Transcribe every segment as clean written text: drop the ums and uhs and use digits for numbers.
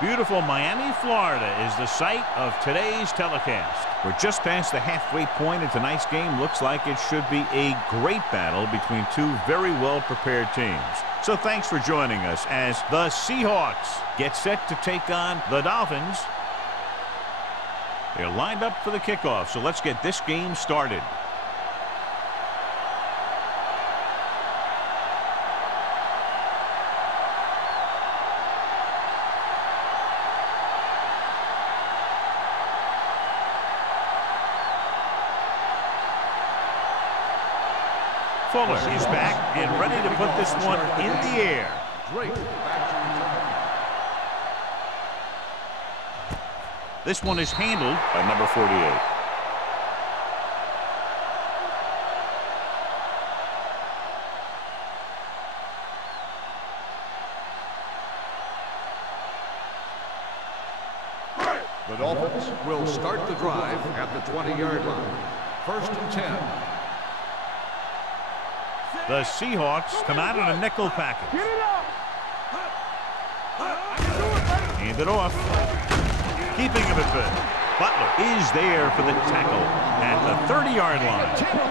Beautiful Miami, Florida is the site of today's telecast. We're just past the halfway point of tonight's game. Looks like it should be a great battle between two very well-prepared teams. So thanks for joining us as the Seahawks get set to take on the Dolphins. They're lined up for the kickoff, so let's get this game started. Fuller is back and ready to put this one in the air. This one is handled by number 48. The Dolphins will start the drive at the 20-yard line. 1st and 10. The Seahawks come out in a nickel package. Hand it off. Keeping him at bay. Butler is there for the tackle at the 30-yard line.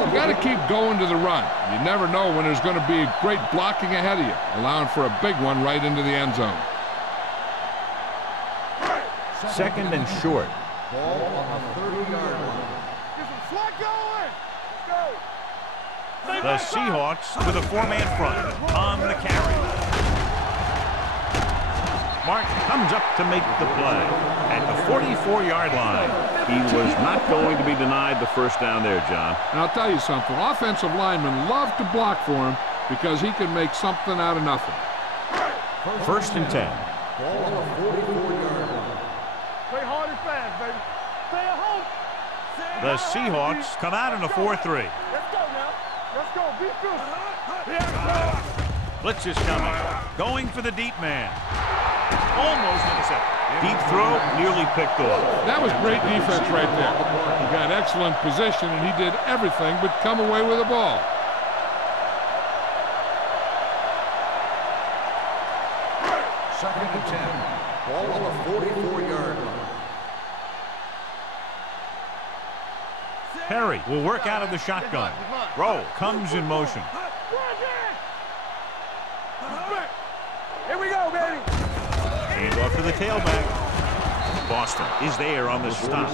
You got to keep going to the run. You never know when there's going to be great blocking ahead of you, allowing for a big one right into the end zone. 2nd and short. Ball on the 30-yard line. The Seahawks with a 4-man front on the carry. Mark comes up to make the play at the 44-yard line. He was not going to be denied the first down there, John. And I'll tell you something. Offensive linemen love to block for him because he can make something out of nothing. 1st and 10. Ball on the 44-yard line. Play hard and fast, baby. Stay at home. The Seahawks come out in a 4-3. Let's go now. Let's go. Be good. Blitz is coming. Going for the deep man. Almost intercepted. Deep throw, nearly picked off. That was great defense right there. He got excellent position, and he did everything but come away with the ball. Second and 10. Ball on the 44-yard line. Perry will work out of the shotgun. Rowe comes in motion. Here we go, baby. Hand off to the tailback. Boston is there on the stop.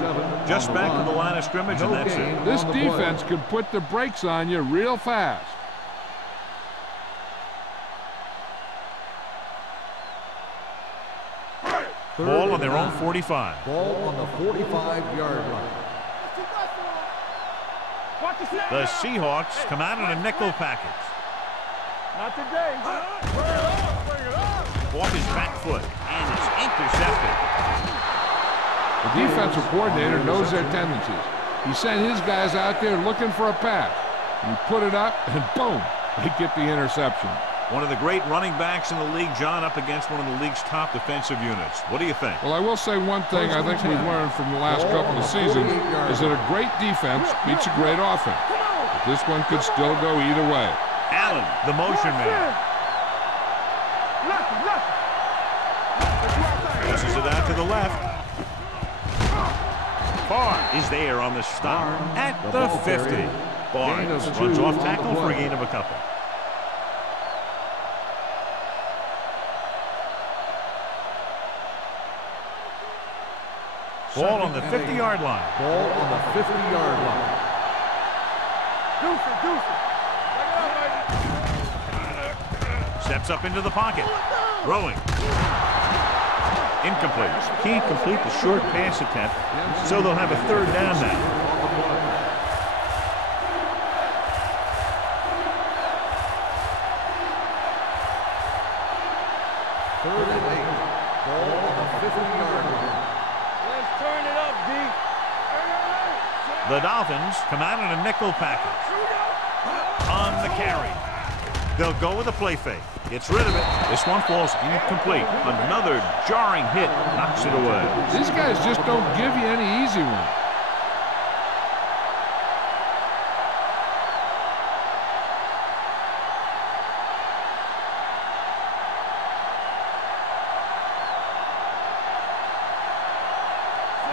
Just back to the line of scrimmage, and that's it. This defense could put the brakes on you real fast. Ball on their own 45. Ball on the 45-yard line. The Seahawks come out in a nickel package. Not today. Off his back foot, and it's intercepted. The defensive coordinator knows their tendencies. He sent his guys out there looking for a pass. And he put it up, and boom, they get the interception. One of the great running backs in the league, John, up against one of the league's top defensive units. What do you think? Well, I will say one thing I think we've learned from the last couple of seasons is that a great defense beats a great offense. But this one could still go either way. Allen, the motion man. Passes it out to the left. Barr is there on the stop at the 50. Barnes runs off tackle for a gain of a couple. Ball on the 50-yard line. Ball on the 50-yard line. Steps up into the pocket. Throwing. Incomplete. Can't complete the short pass attempt, so they'll have a 3rd down now. Third and 8. Ball on the 50-yard line. Let's turn it up, D. The Dolphins come out in a nickel package. On the carry. They'll go with a play fake. Gets rid of it. This one falls incomplete. Another jarring hit knocks it away. These guys just don't give you any easy ones.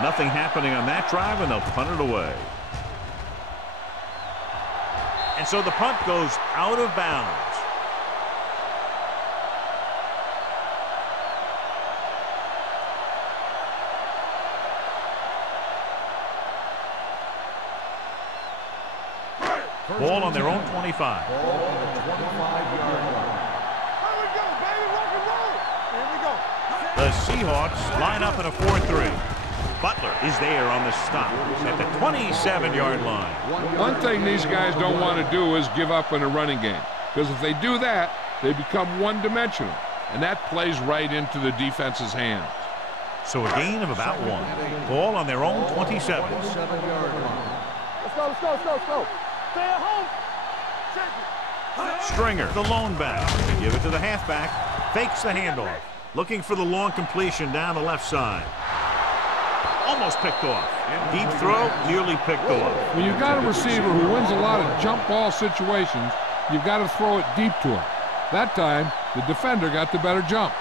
Nothing happening on that drive, and they'll punt it away. And so the punt goes out of bounds. Ball on their own 25. Ball on the 25-yard line. Here we go, baby. Rock and roll. Here we go. The Seahawks line up in a 4-3. Butler is there on the stop at the 27-yard line. One thing these guys don't want to do is give up in a running game, because if they do that, they become one-dimensional, and that plays right into the defense's hands. So a gain of about 1. Ball on their own 27. 27-yard line. Let's go, let's go, let's go, let's go. Stay at home. Check it. Stringer, the lone back. They give it to the halfback. Fakes the handoff. Looking for the long completion down the left side. Almost picked off. Deep throw, nearly picked off. When you've got a receiver who wins a lot of jump ball situations, you've got to throw it deep to him. That time, the defender got the better jump.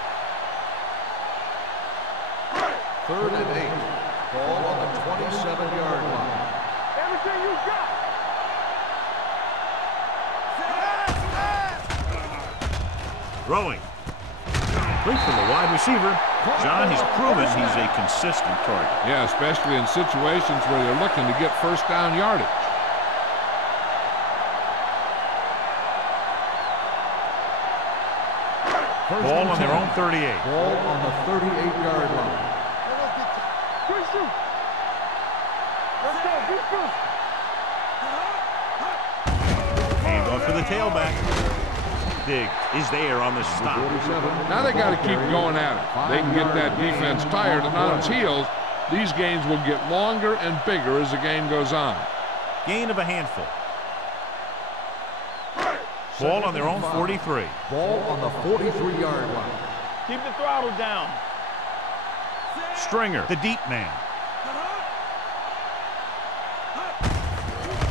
3rd and 8. Ball on the 27-yard line. Everything you got. Throwing. Complete from the wide receiver. John, he's proven he's a consistent target. Yeah, especially in situations where they're looking to get first down yardage. Ball on their own 38. Ball on the 38-yard line. Quick shoot. Let's go. Deep goose. Hand off to the tailback. Dig is there on the stop. Now they got to keep going at it. They can get that defense tired and on its heels. These games will get longer and bigger as the game goes on. Gain of a handful. Ball on their own 43. Ball on the 43-yard line. Keep the throttle down. Stringer, the deep man.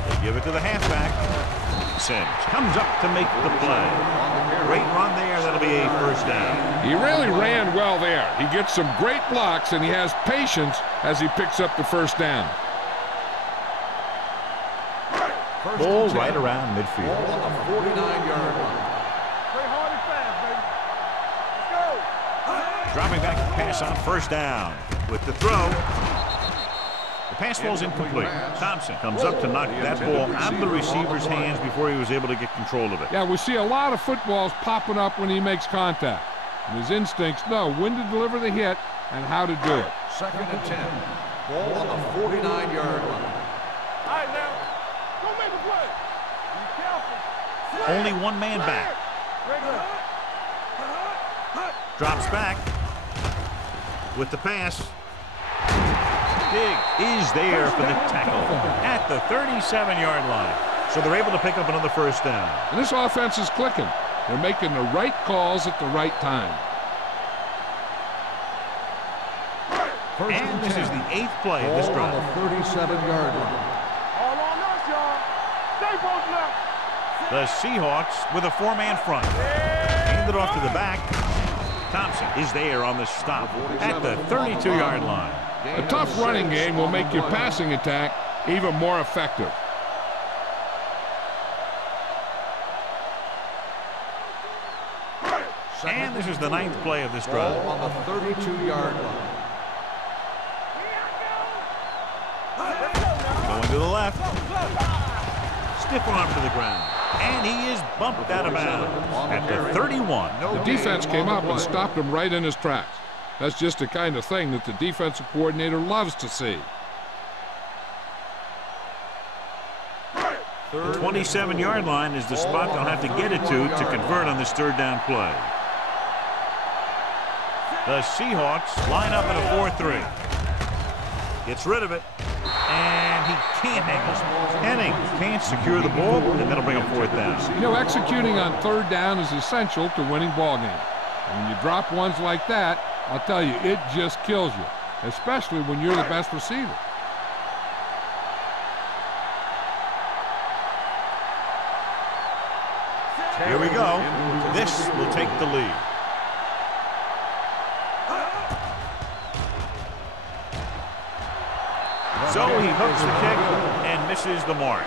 They give it to the halfback. Sims comes up to make the play. Great run there. That'll be a first down. He really ran well there. He gets some great blocks, and he has patience as he picks up the first down. Ball right around midfield. Ball on the 49-yard line. Play hard and fast, baby. Let's go. Dropping back to pass on first down. With the throw. The pass falls incomplete. Thompson comes up to knock that ball out of the receiver's hands before he was able to get control of it. Yeah, we see a lot of footballs popping up when he makes contact. And his instincts know when to deliver the hit and how to do it. 2nd and 10. Ball on the 49-yard line. All right, now. Go make a play. Be careful. Only one man back. Regular. Drops back. With the pass. Dig is there for the tackle at the 37-yard line. So they're able to pick up another first down. And this offense is clicking. They're making the right calls at the right time. And this is the 8th play of this Ball on drive. the 37-yard line. All on us, y'all. Stay both left. The Seahawks with a 4-man front. Hand it off to the back. Thompson is there on the stop at the 32-yard line. A tough running game will make your passing attack even more effective. And this is the 9th play of this drive. Ball on the 32-yard line. Going to the left. Stiff arm to the ground. And he is bumped out of bounds at the 31. The defense came up and stopped him right in his tracks. That's just the kind of thing that the defensive coordinator loves to see. The 27-yard line is the spot they'll have to get it to convert on this 3rd down play. The Seahawks line up in a 4-3. Gets rid of it. And he can't hang. Henning can't secure the ball, and that'll bring up 4th down. You know, executing on 3rd down is essential to winning ball games. And when you drop ones like that, I'll tell you, it just kills you, especially when you're the best receiver. Here we go. This will take the lead. So he hooks the kick and misses the mark.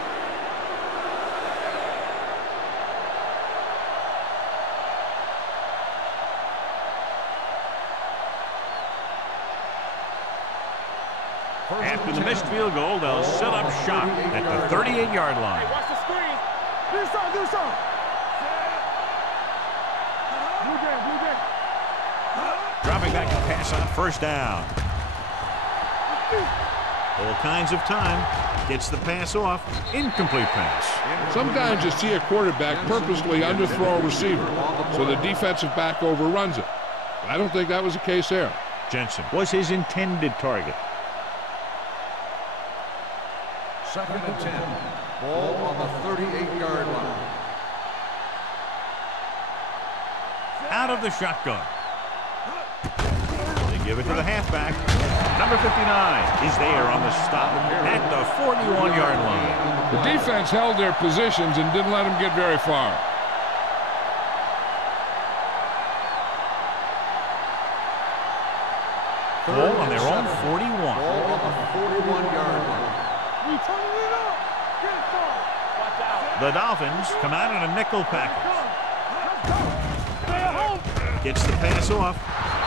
After the missed field goal, they'll set up shop at the 38-yard line. Hey, watch the screen. Do something, do something. Blue game, blue game. Dropping back to pass on first down. All kinds of time. Gets the pass off. Incomplete pass. Sometimes you see a quarterback purposely underthrow a receiver, so the defensive back overruns it. I don't think that was the case there. Jensen was his intended target. 2nd and 10. Ball on the 38-yard line. Out of the shotgun. They give it to the halfback. Number 59 is there on the stop at the 41-yard line. The defense held their positions and didn't let them get very far. Ball on their own 41. Ball on the 41-yard line. We turning it up. Get it started. Watch out. The Dolphins come out in a nickel package. Let's go. Stay at home. Gets the pass off.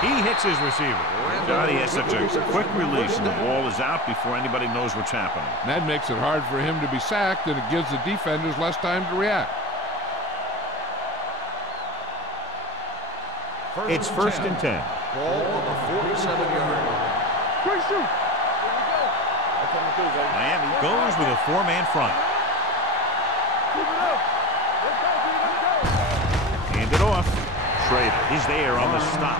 He hits his receiver. God, he has such a quick release, and the ball is out before anybody knows what's happening. That makes it hard for him to be sacked, and it gives the defenders less time to react. It's 1st and 10. Ball on the 47-yard line. Quick shoot. Here we go. That's what we do, baby. Miami goes with a 4-man front. Keep it up. Let's go, dude. Let's go. Hand it off. Schrader is there on the stop.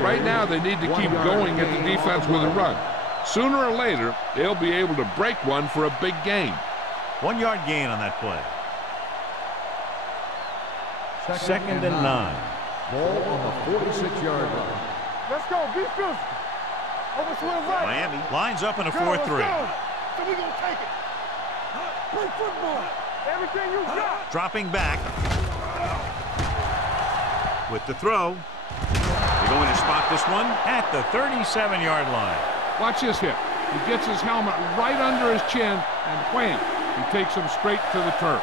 Right now, they need to keep going at the defense with a run. Sooner or later, they'll be able to break one for a big gain. 1-yard gain on that play. 2nd and 9. Ball on the 46-yard line. Let's go. Be physical. Over swing right. Miami lines up in a Go, 4-3. let's go. So we gonna take it. Play football. Everything you got. Dropping back. With the throw. They're going to spot this one at the 37-yard line. Watch this hit. He gets his helmet right under his chin, and wham, he takes him straight to the turf.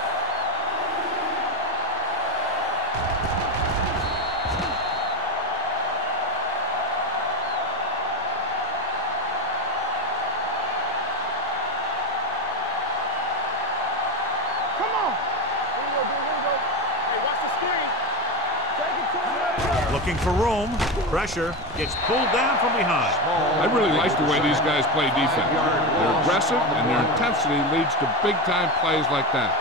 Come on. Here we go, dude. Here we go. Hey, watch the screen. Take it to him. Looking for room. Pressure. Gets pulled down from behind. I really like the way these guys play defense. They're aggressive, and their intensity leads to big-time plays like that.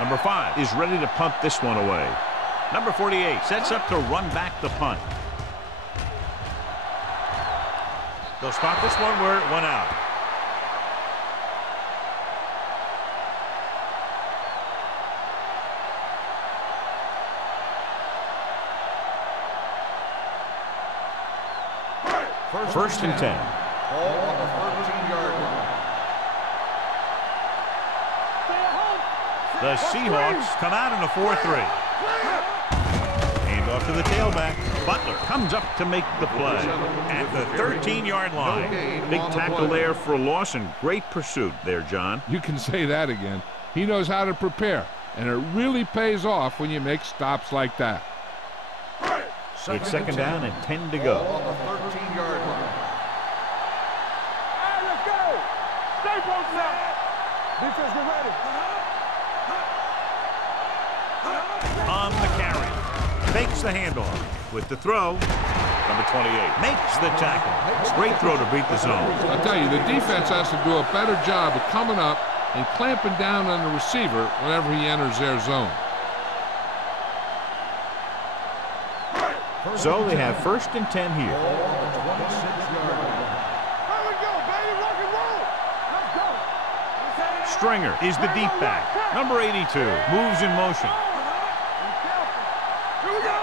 Number 5 is ready to punt this one away. Number 48 sets up to run back the punt. They'll spot this one where it went out. First and 10. Ball on the 13-yard line. Stay at home. The Seahawks come out in a 4-3. Hand off to the tailback. Butler comes up to make the play at the 13-yard line. Big tackle there for a loss and great pursuit there, John. You can say that again. He knows how to prepare, and it really pays off when you make stops like that. It's 2nd down and 10 to go. Ball on the 13-yard line. Hey, let's go. Stay posted up. Defense, get ready. On the carry. Fakes the handoff. With the throw. Number 28 makes the tackle. Great throw to beat the zone. I'll tell you, the defense has to do a better job of coming up and clamping down on the receiver whenever he enters their zone. So they have 1st and 10 here. Ball on the 26-yard line. Here we go, baby. Rock and roll. Let's go. Stringer is the deep back. Number 82 moves in motion. Here we go.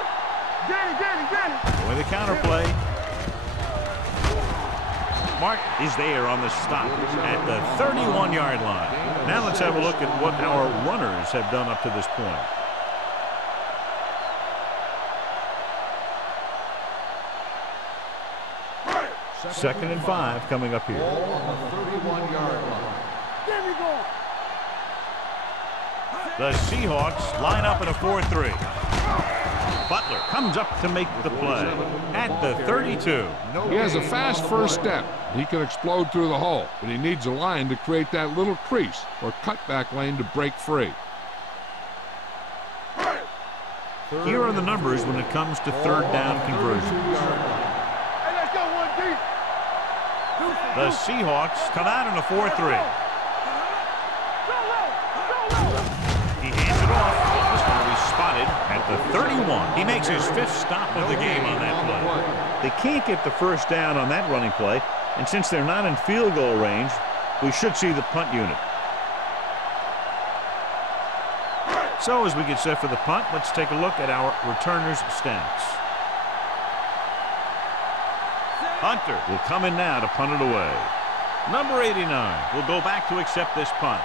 Get it. With a counter play. Martin is there on the stop at the 31-yard line. Now let's have a look at what our runners have done up to this point. Second and 5 coming up here. Ball on the 31-yard line. There we go. The Seahawks line up in a 4-3. Butler comes up to make the play at the 32. He has a fast first step. He can explode through the hole, but he needs a line to create that little crease or cutback lane to break free. Here are the numbers when it comes to third down conversions. Hey, let's go, 1D. The Seahawks come out in a 4-3. He hands it off. This is going to be spotted at the 31. He makes his 5th stop of the game on that play. They can't get the first down on that running play, and since they're not in field goal range, we should see the punt unit. So as we get set for the punt, let's take a look at our returners' stats. Hunter will come in now to punt it away. Number 89 will go back to accept this punt.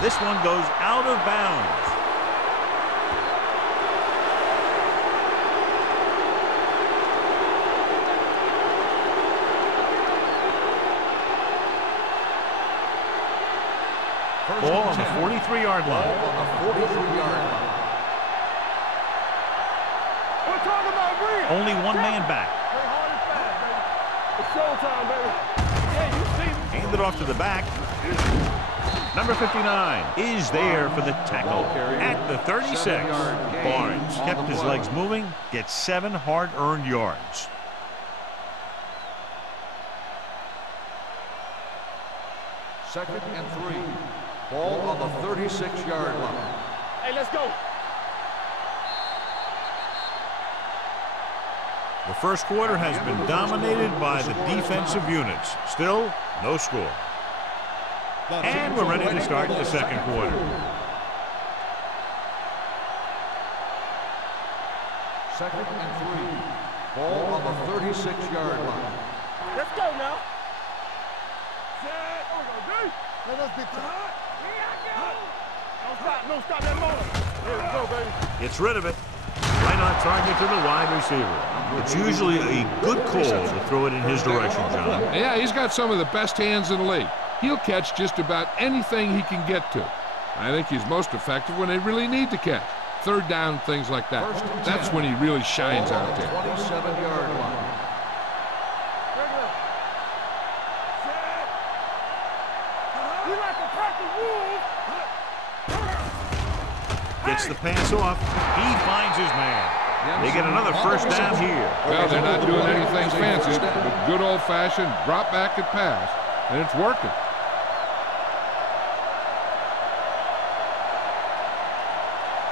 This one goes out of bounds. Ball on the 43-yard line. Ball on the 43-yard line. We're talking about Bree. Only one man back. Play hard and fast, baby. It's showtime, baby. Yeah, you see me. Hand it off to the back. Number 59 is there for the tackle at the 36. Barnes kept his legs moving, gets 7 hard-earned yards. Second and 3. Ball on the 36-yard line. Hey, let's go. The first quarter has been dominated by the defensive units. Still, no score. And we're ready to start the second quarter. Second and 3. Ball on the 36-yard line. Let's go now. Let us be tight. Don't stop that motor. Here we go, baby. Gets rid of it. Why not target to the wide receiver? It's usually a good call to throw it in his direction, John. Yeah, he's got some of the best hands in the league. He'll catch just about anything he can get to. I think he's most effective when they really need to catch. Third down, things like that. That's when he really shines out there. 27-yard line. We like to crack the rules. Gets the pass off. He finds his man. They get another first down here. Well, they're not doing anything fancy. But good old-fashioned drop back and pass, and it's working.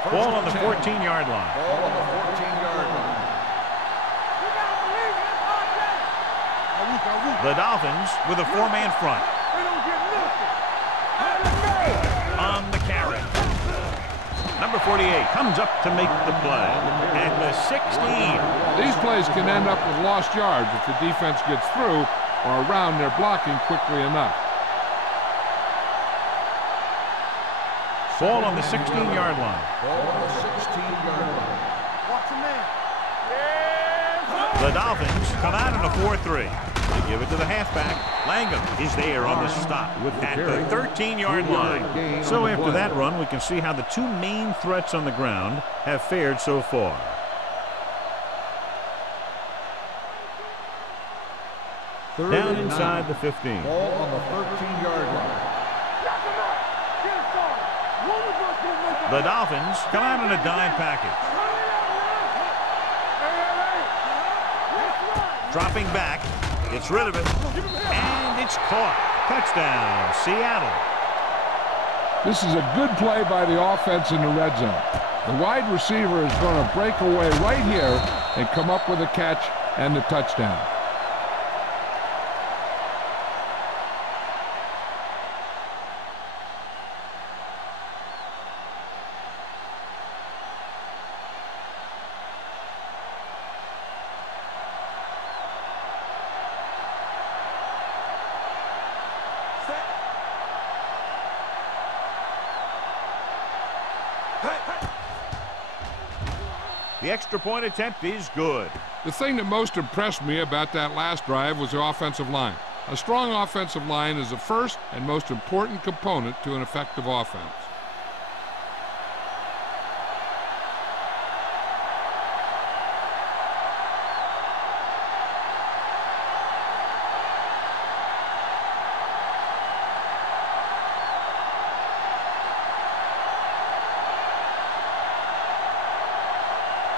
Ball on the 14-yard line. Ball on the 14-yard line. We gotta believe it. It's our day. The Dolphins with a 4-man front. We don't get nothing. Let's go. On the carry. Number 48 comes up to make the play at the 16. These plays can end up with lost yards if the defense gets through or around their blocking quickly enough. Ball on the 16-yard line. Ball on the 16-yard line. Watch the man. Yes. The Dolphins come out in a 4-3. They give it to the halfback. Langham is there on the stop at the 13-yard line. So after that run, we can see how the two main threats on the ground have fared so far. Down inside the 15. Ball on the 13-yard line. Knock him out. Get it started. One of us will make it. The Dolphins come out in a dime package. Dropping back, gets rid of it, and it's caught. Touchdown, Seattle. This is a good play by the offense in the red zone. The wide receiver is going to break away right here and come up with a catch and the touchdown. The extra point attempt is good. The thing that most impressed me about that last drive was the offensive line. A strong offensive line is the first and most important component to an effective offense.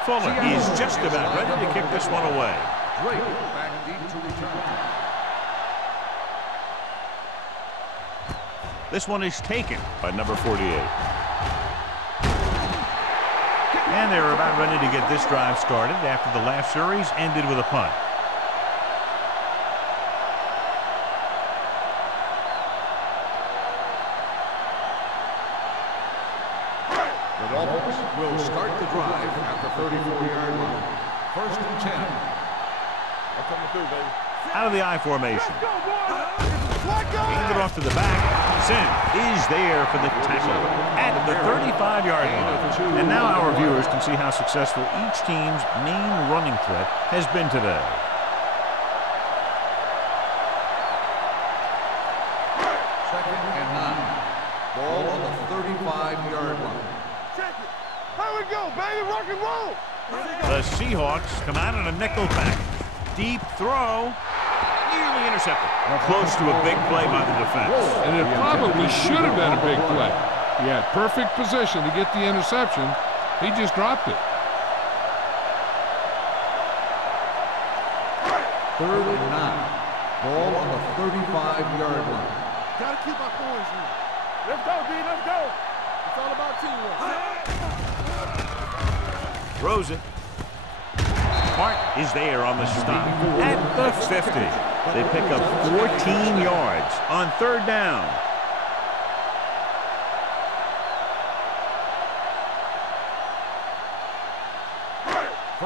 Fuller is just about ready to kick this one away. Drake back deep to return. This one is taken by number 48. And they're about ready to get this drive started after the last series ended with a punt. The Dolphins will start the drive at the 34-yard line. First and 10. I'm coming through, baby. Out of the I formation. Let's go, boy. Handed off to the back. Sim is there for the tackle at the 35-yard line. And now our viewers can see how successful each team's main running threat has been today. Second and 9. Ball on the 35-yard line. Check it. Here we go, baby. Rock and roll. The Seahawks come out on a nickel back. Deep throw. Nearly intercepted. Close to a big play by the defense. And it probably should have been a big play. He had perfect position to get the interception. He just dropped it. Third and 9. Ball on the 35-yard line. Gotta keep our points in. Let's go, D. Let's go. It's all about teamwork. Throws it. Hart is there on the stop at the 50. They pick up 14 yards on third down.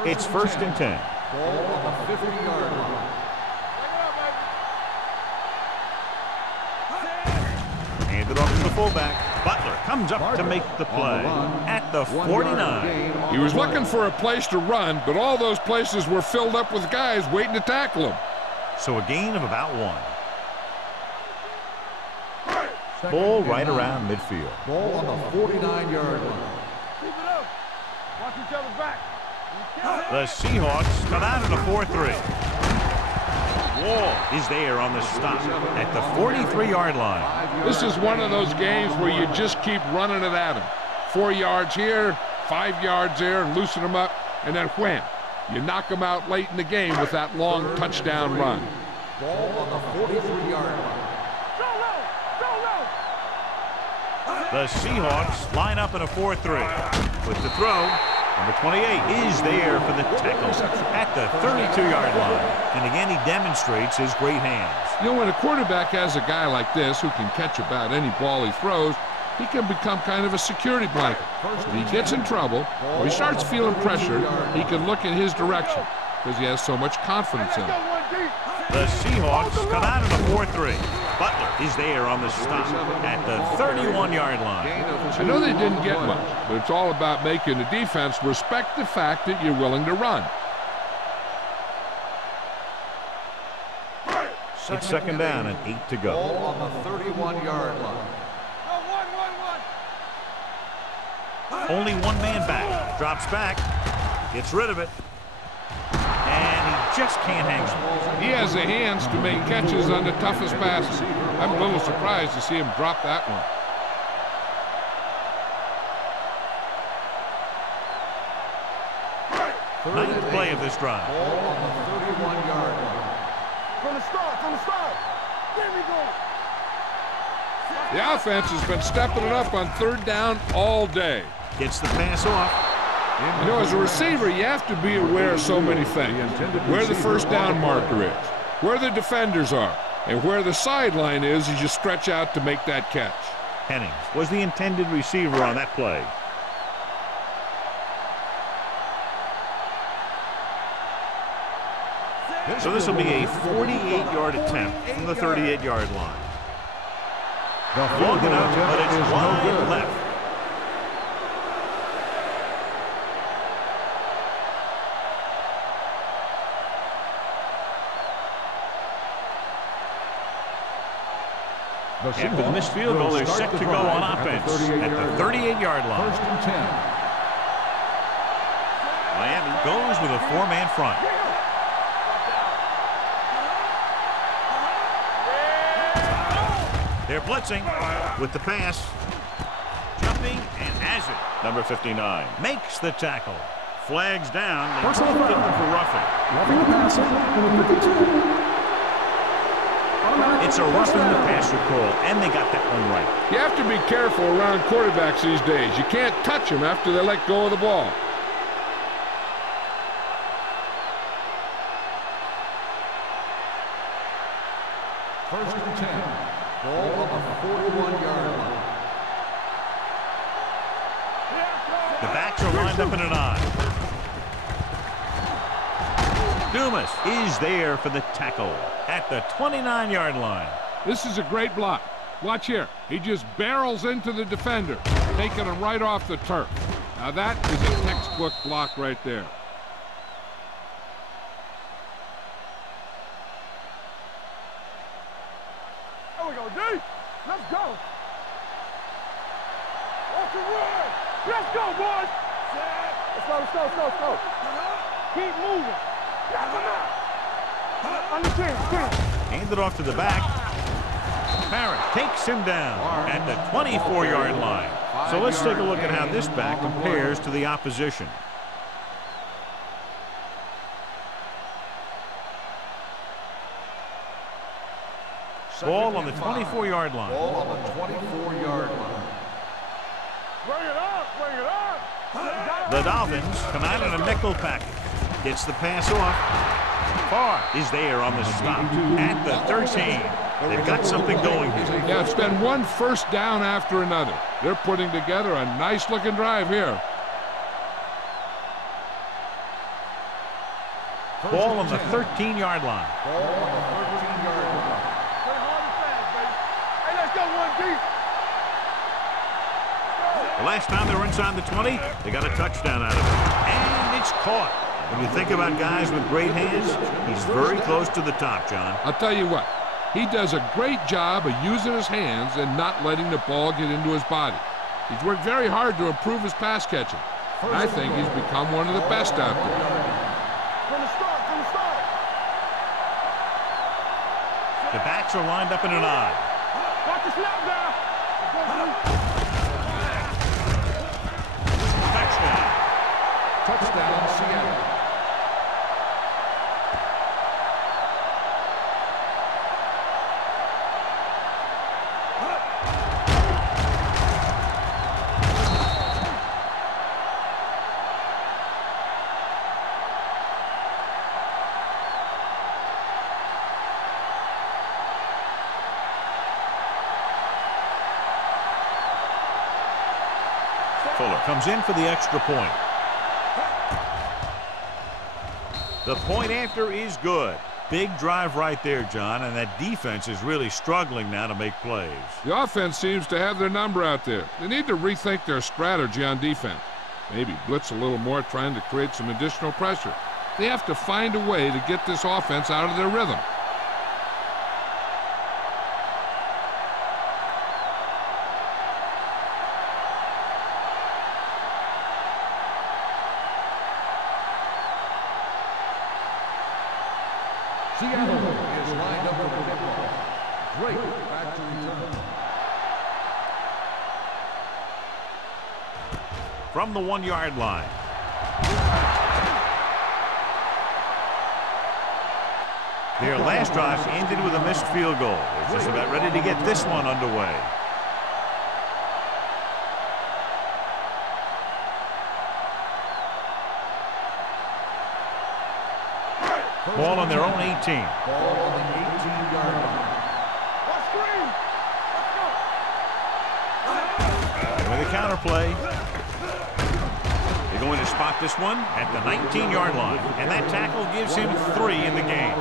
It's first and 10. Ball on the 50-yard line. Handed off to the fullback. Butler comes up to make the play at the 49. He was looking for a place to run, but all those places were filled up with guys waiting to tackle him. So a gain of about 1. Ball right around midfield. Ball on the 49-yard line. Keep it up. Watch each other back. The Seahawks come out in a 4-3. Wall is there on the stop at the 43-yard line. This is one of those games where you just keep running it at him. 4 yards here, 5 yards there, loosen them up, and then wham. You knock them out late in the game with that long touchdown run. Ball on the 43-yard line. The Seahawks line up in a 4-3. With the throw, number 28 is there for the tackle at the 32-yard line. And again, he demonstrates his great hands. You know, when a quarterback has a guy like this who can catch about any ball he throws, he can become kind of a security blanket. If he gets in trouble or he starts feeling pressure, he can look in his direction because he has so much confidence in him. The Seahawks come out in a 4-3. Butler is there on the stop at the 31-yard line. I know they didn't get much, but it's all about making the defense respect the fact that you're willing to run. It's second down and 8 to go. Ball on the 31-yard line. Only one man back. Drops back. Gets rid of it. And he just can't hang on. He has the hands to make catches on the toughest passes. I'm a little surprised to see him drop that one. Ninth play of this drive. Ball on the 31-yard line. From the start. There we go. The offense has been stepping it up on third down all day. Gets the pass off. You know, as a receiver, you have to be aware of so many things. Where the first down marker is, where the defenders are, and where the sideline is as you stretch out to make that catch. Hennings was the intended receiver on that play. So this will be a 48-yard attempt from the 38-yard line. Long enough, but it's wide left. After the missed field goal, they're set to go on offense at the 38-yard line. First and 10. Miami goes with a four-man front. They're blitzing with the pass. Jumping and has it. Number 59 makes the tackle. Flags down. They Personal dropped foul. him for roughing. Roughing the passer, number 52. It's a roughing the passer call, and they got that one right. You have to be careful around quarterbacks these days. You can't touch them after they let go of the ball. First and 10. Ball on the 41-yard line. The backs are lined up in an I. Dumas is there for the tackle at the 29-yard line. This is a great block. Watch here. He just barrels into the defender, taking him right off the turf. Now that is a textbook block right there. There we go, D. Let's go. Off the run. Let's go, boys. Let's go, let's go, let's go, let's go. Keep moving. Understand. Hand it off to the back. Parrott takes him down at the 24-yard line. So let's take a look at how this back compares to the opposition. Ball on the 24-yard line. Ball on the 24-yard line. Bring it up, bring it up. The Dolphins come out in a nickel package. Gets the pass off. Farr is there on the stop at the 13. They've got something going here. Yeah, it's been one first down after another. They're putting together a nice-looking drive here. Ball on the 13-yard line. Ball on the 13-yard line. Play hard and fast, baby. Hey, let's go, 1 deep. The last time they were inside the 20, they got a touchdown out of it. And it's caught. When you think about guys with great hands, he's very close to the top, John. I'll tell you what, he does a great job of using his hands and not letting the ball get into his body. He's worked very hard to improve his pass catching. And I think he's become one of the best out there. From the start. The backs are lined up in an I. Watch the snap down. Touchdown. Touchdown, Seattle. Fuller comes in for the extra point. The point after is good. Big drive right there, John, and that defense is really struggling now to make plays. The offense seems to have their number out there. They need to rethink their strategy on defense. Maybe blitz a little more, trying to create some additional pressure. They have to find a way to get this offense out of their rhythm. Seattle is lined up with the football. Great back to return. From the 1-yard line. Their last drive ended with a missed field goal. They're just about ready to get this one underway. Ball on their own 18. Ball on the 18-yard line. Watch screen. Let's go. And with a counter play, they're going to spot this one at the 19-yard line. And that tackle gives him 3 in the game.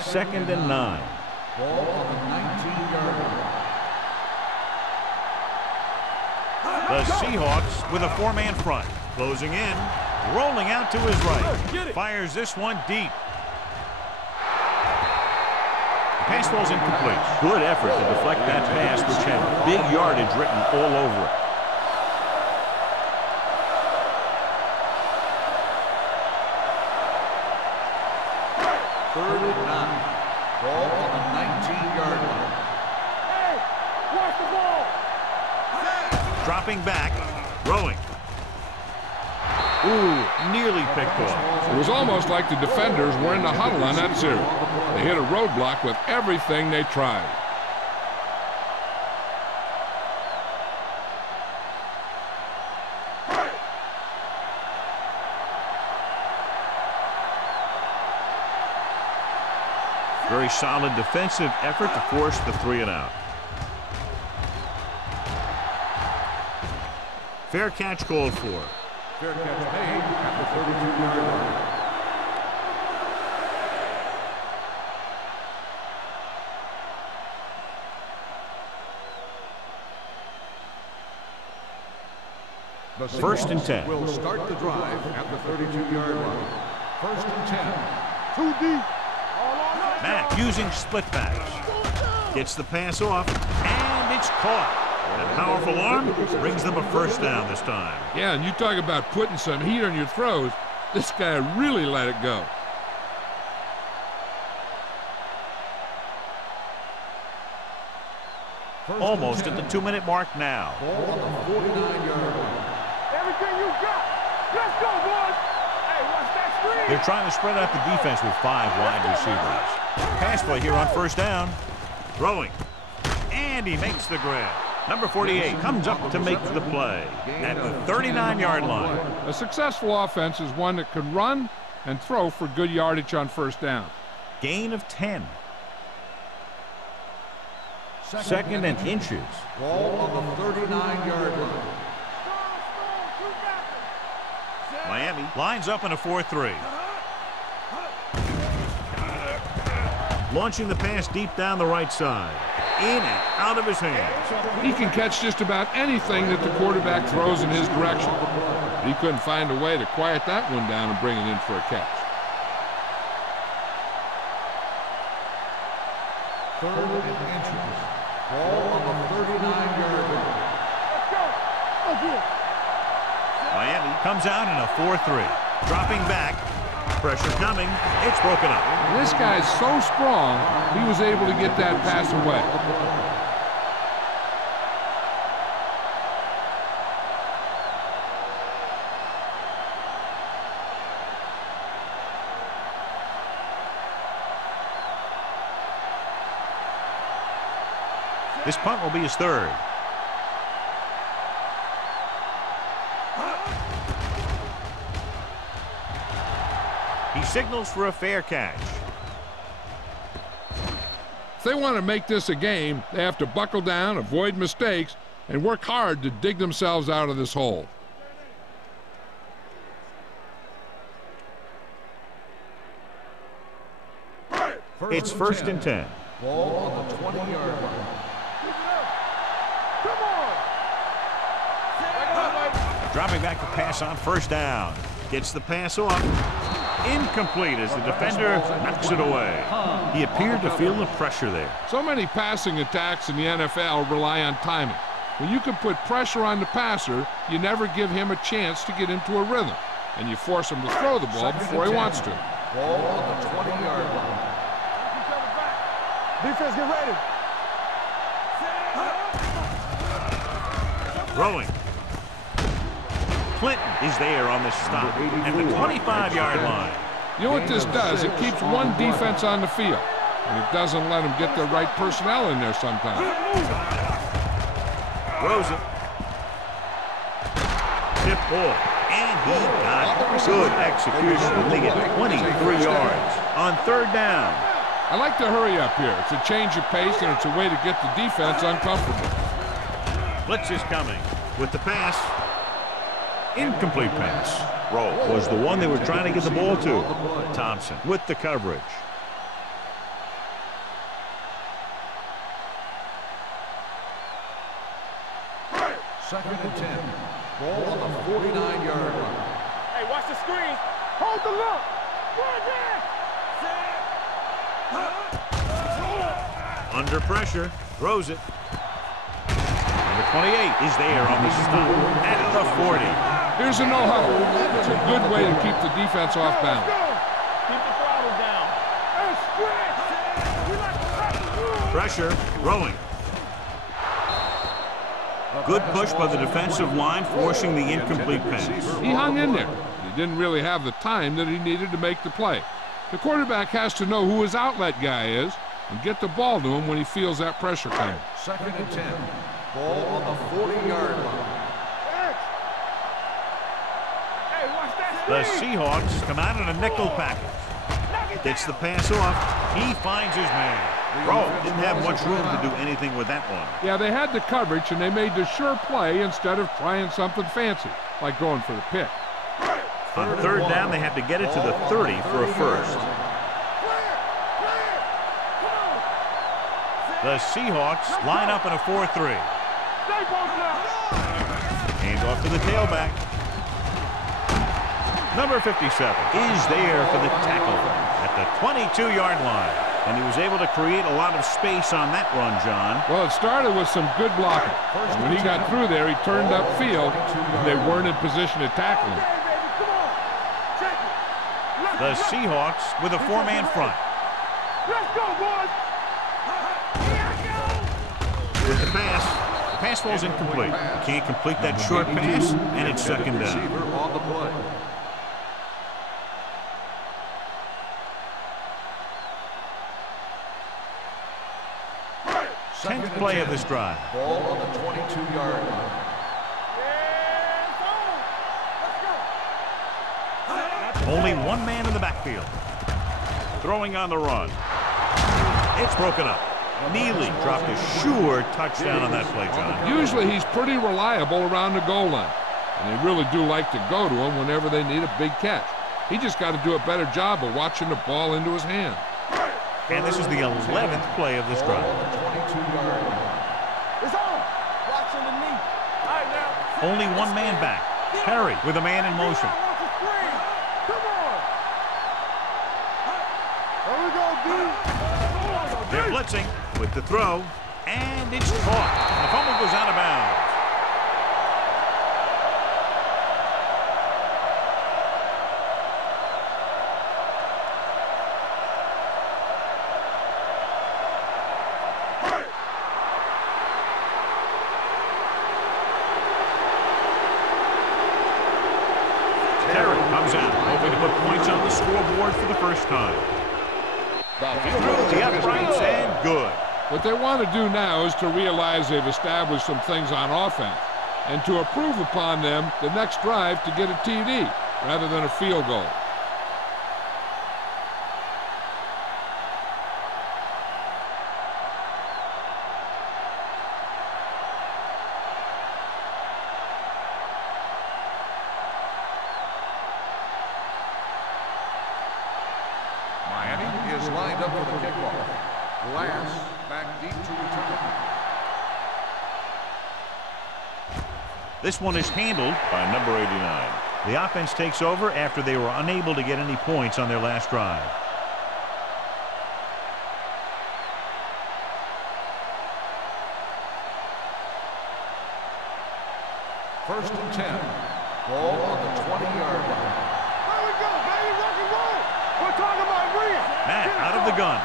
Second and 9. Ball on the 19-yard line. The Seahawks with a 4-man front. Closing in. Rolling out to his right. Fires this one deep. The pass ball's incomplete. Good effort to deflect that pass, which had big yardage written all over it. Third and 9. Ball on the 19-yard line. Hey, watch the ball. Dropping back, throwing. Ooh, nearly picked off. It was almost like the defenders were in the huddle on that series. They hit a roadblock with everything they tried. Very solid defensive effort to force the 3-and-out. Fair catch called for. Fair catch made at the 32-yard line. The First and 10. Will start the drive at the 32-yard line. First and 10. Too deep. Mack using split backs. Gets the pass off, and it's caught. That powerful arm brings them a first down this time. Yeah, and you talk about putting some heat on your throws. This guy really let it go. Almost at the 2-minute mark now. Ball on the 49-yard line. Everything you got. Let's go, boys. Hey, watch that screen. They're trying to spread out the defense with 5 wide receivers. Pass play here on first down. Throwing. And he makes the grab. Number 48 comes up to make the play at the 39-yard line. A successful offense is one that can run and throw for good yardage on first down. Gain of 10. Second and inches. Ball on the 39-yard line. Miami lines up in a 4-3. Launching the pass deep down the right side. In and out of his hands. He can catch just about anything that the quarterback throws in his direction. He couldn't find a way to quiet that one down and bring it in for a catch. Third and inches. Ball on the 39-yard line. Let's go. Again. Miami comes out in a 4-3. Dropping back. Pressure coming. It's broken up. This guy's so strong, he was able to get that pass away. This punt will be his third. He signals for a fair catch. If they want to make this a game, they have to buckle down, avoid mistakes, and work hard to dig themselves out of this hole. It's first and 10. Ball on the 20-yard line. Come on. Dropping back to pass on first down. Gets the pass off. Incomplete as the defender knocks it away. He appeared to feel the pressure there. So many passing attacks in the NFL rely on timing. When you can put pressure on the passer, you never give him a chance to get into a rhythm, and you force him to throw the ball before he wants to. Ball on the 20-yard line. Defense, get ready. Throwing. Clinton is there on the stop at the 25-yard line. You know what this does? It keeps one defense on the field, and it doesn't let them get the right personnel in there sometimes. Throws it. Tip ball. And he got good execution. They get 23 yards on third down. I like to hurry up here. It's a change of pace, and it's a way to get the defense uncomfortable. Blitz is coming with the pass. Incomplete pass. Rowe was the one they were trying to get the ball to. Thompson with the coverage. Second and 10. Ball on the 49-yard line. Hey, watch the screen. Hold the look. Run there. Under pressure, throws it. Number 28 is there on the stop at the 40. Here's a no-huddle. It's a good way to keep the defense off balance. Keep the throttle down. And stretch. We like to press the rule. Pressure, rolling. Good push by the defensive line, forcing the incomplete pass. He hung in there. He didn't really have the time that he needed to make the play. The quarterback has to know who his outlet guy is and get the ball to him when he feels that pressure coming. 2nd and 10. Ball on the 40-yard line. Hey, watch that The screen. Seahawks come out in a nickel package. Gets the pass off. He finds his man. Bro didn't have much room to do anything with that one. Yeah, they had the coverage, and they made the sure play instead of trying something fancy, like going for the pick. On 3rd down, they had to get it to the 30 for a first. The Seahawks line up in a 4-3. Hands off to the tailback. Number 57 is there for the tackle at the 22-yard line. And he was able to create a lot of space on that run, John. Well, it started with some good blocking. And when he got through there, he turned upfield, and they weren't in position to tackle him. The Seahawks with a 4-man front. Let's go, boys. With the pass falls incomplete. Can't complete that short pass, and it's 2nd down. On the play. 10th play of this drive. Ball on the 22-yard line. Only one man in the backfield. Throwing on the run. It's broken up. Neely dropped a sure touchdown on that play, John. Usually he's pretty reliable around the goal line, and they really do like to go to him whenever they need a big catch. He just got to do a better job of watching the ball into his hand. And this is the 11th play of this drive. It's on. Watching the knee. All right, now. Only one man back. Perry with a man in motion. Watch the screen. Come on. There we go, D. They're blitzing with the throw, and it's caught. The fumble goes out of bounds. Comes out, hoping to put points on the scoreboard for the first time. Through the uprights and good. What they want to do now is to realize they've established some things on offense and to improve upon them the next drive to get a TD rather than a field goal. Miami is lined up for the kickoff. Glass back deep to return. This one is handled by number 89. The offense takes over after they were unable to get any points on their last drive. First and 10. Ball on the 20-yard line. There we go, baby. Rock and roll. We're talking about Reed. Matt out of the gun.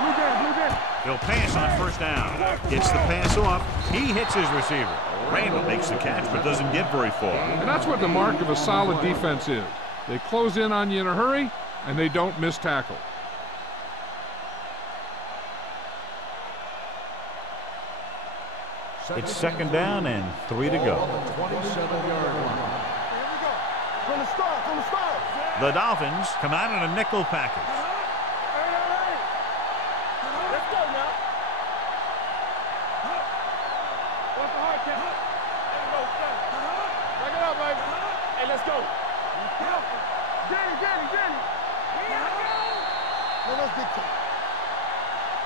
Blue down, blue down. He'll pass on first down. Gets the pass off. He hits his receiver. Randall makes the catch but doesn't get very far. And that's what the mark of a solid defense is. They close in on you in a hurry, and they don't miss tackle. It's second down and 3 to go. On the 27-yard line. Here we go. From the start, from the start. The Dolphins come out in a nickel package. Hey. Let's go now. What's the hard count? There we go. Back it up, baby. Hey, let's go. Danny. No, let's dictate.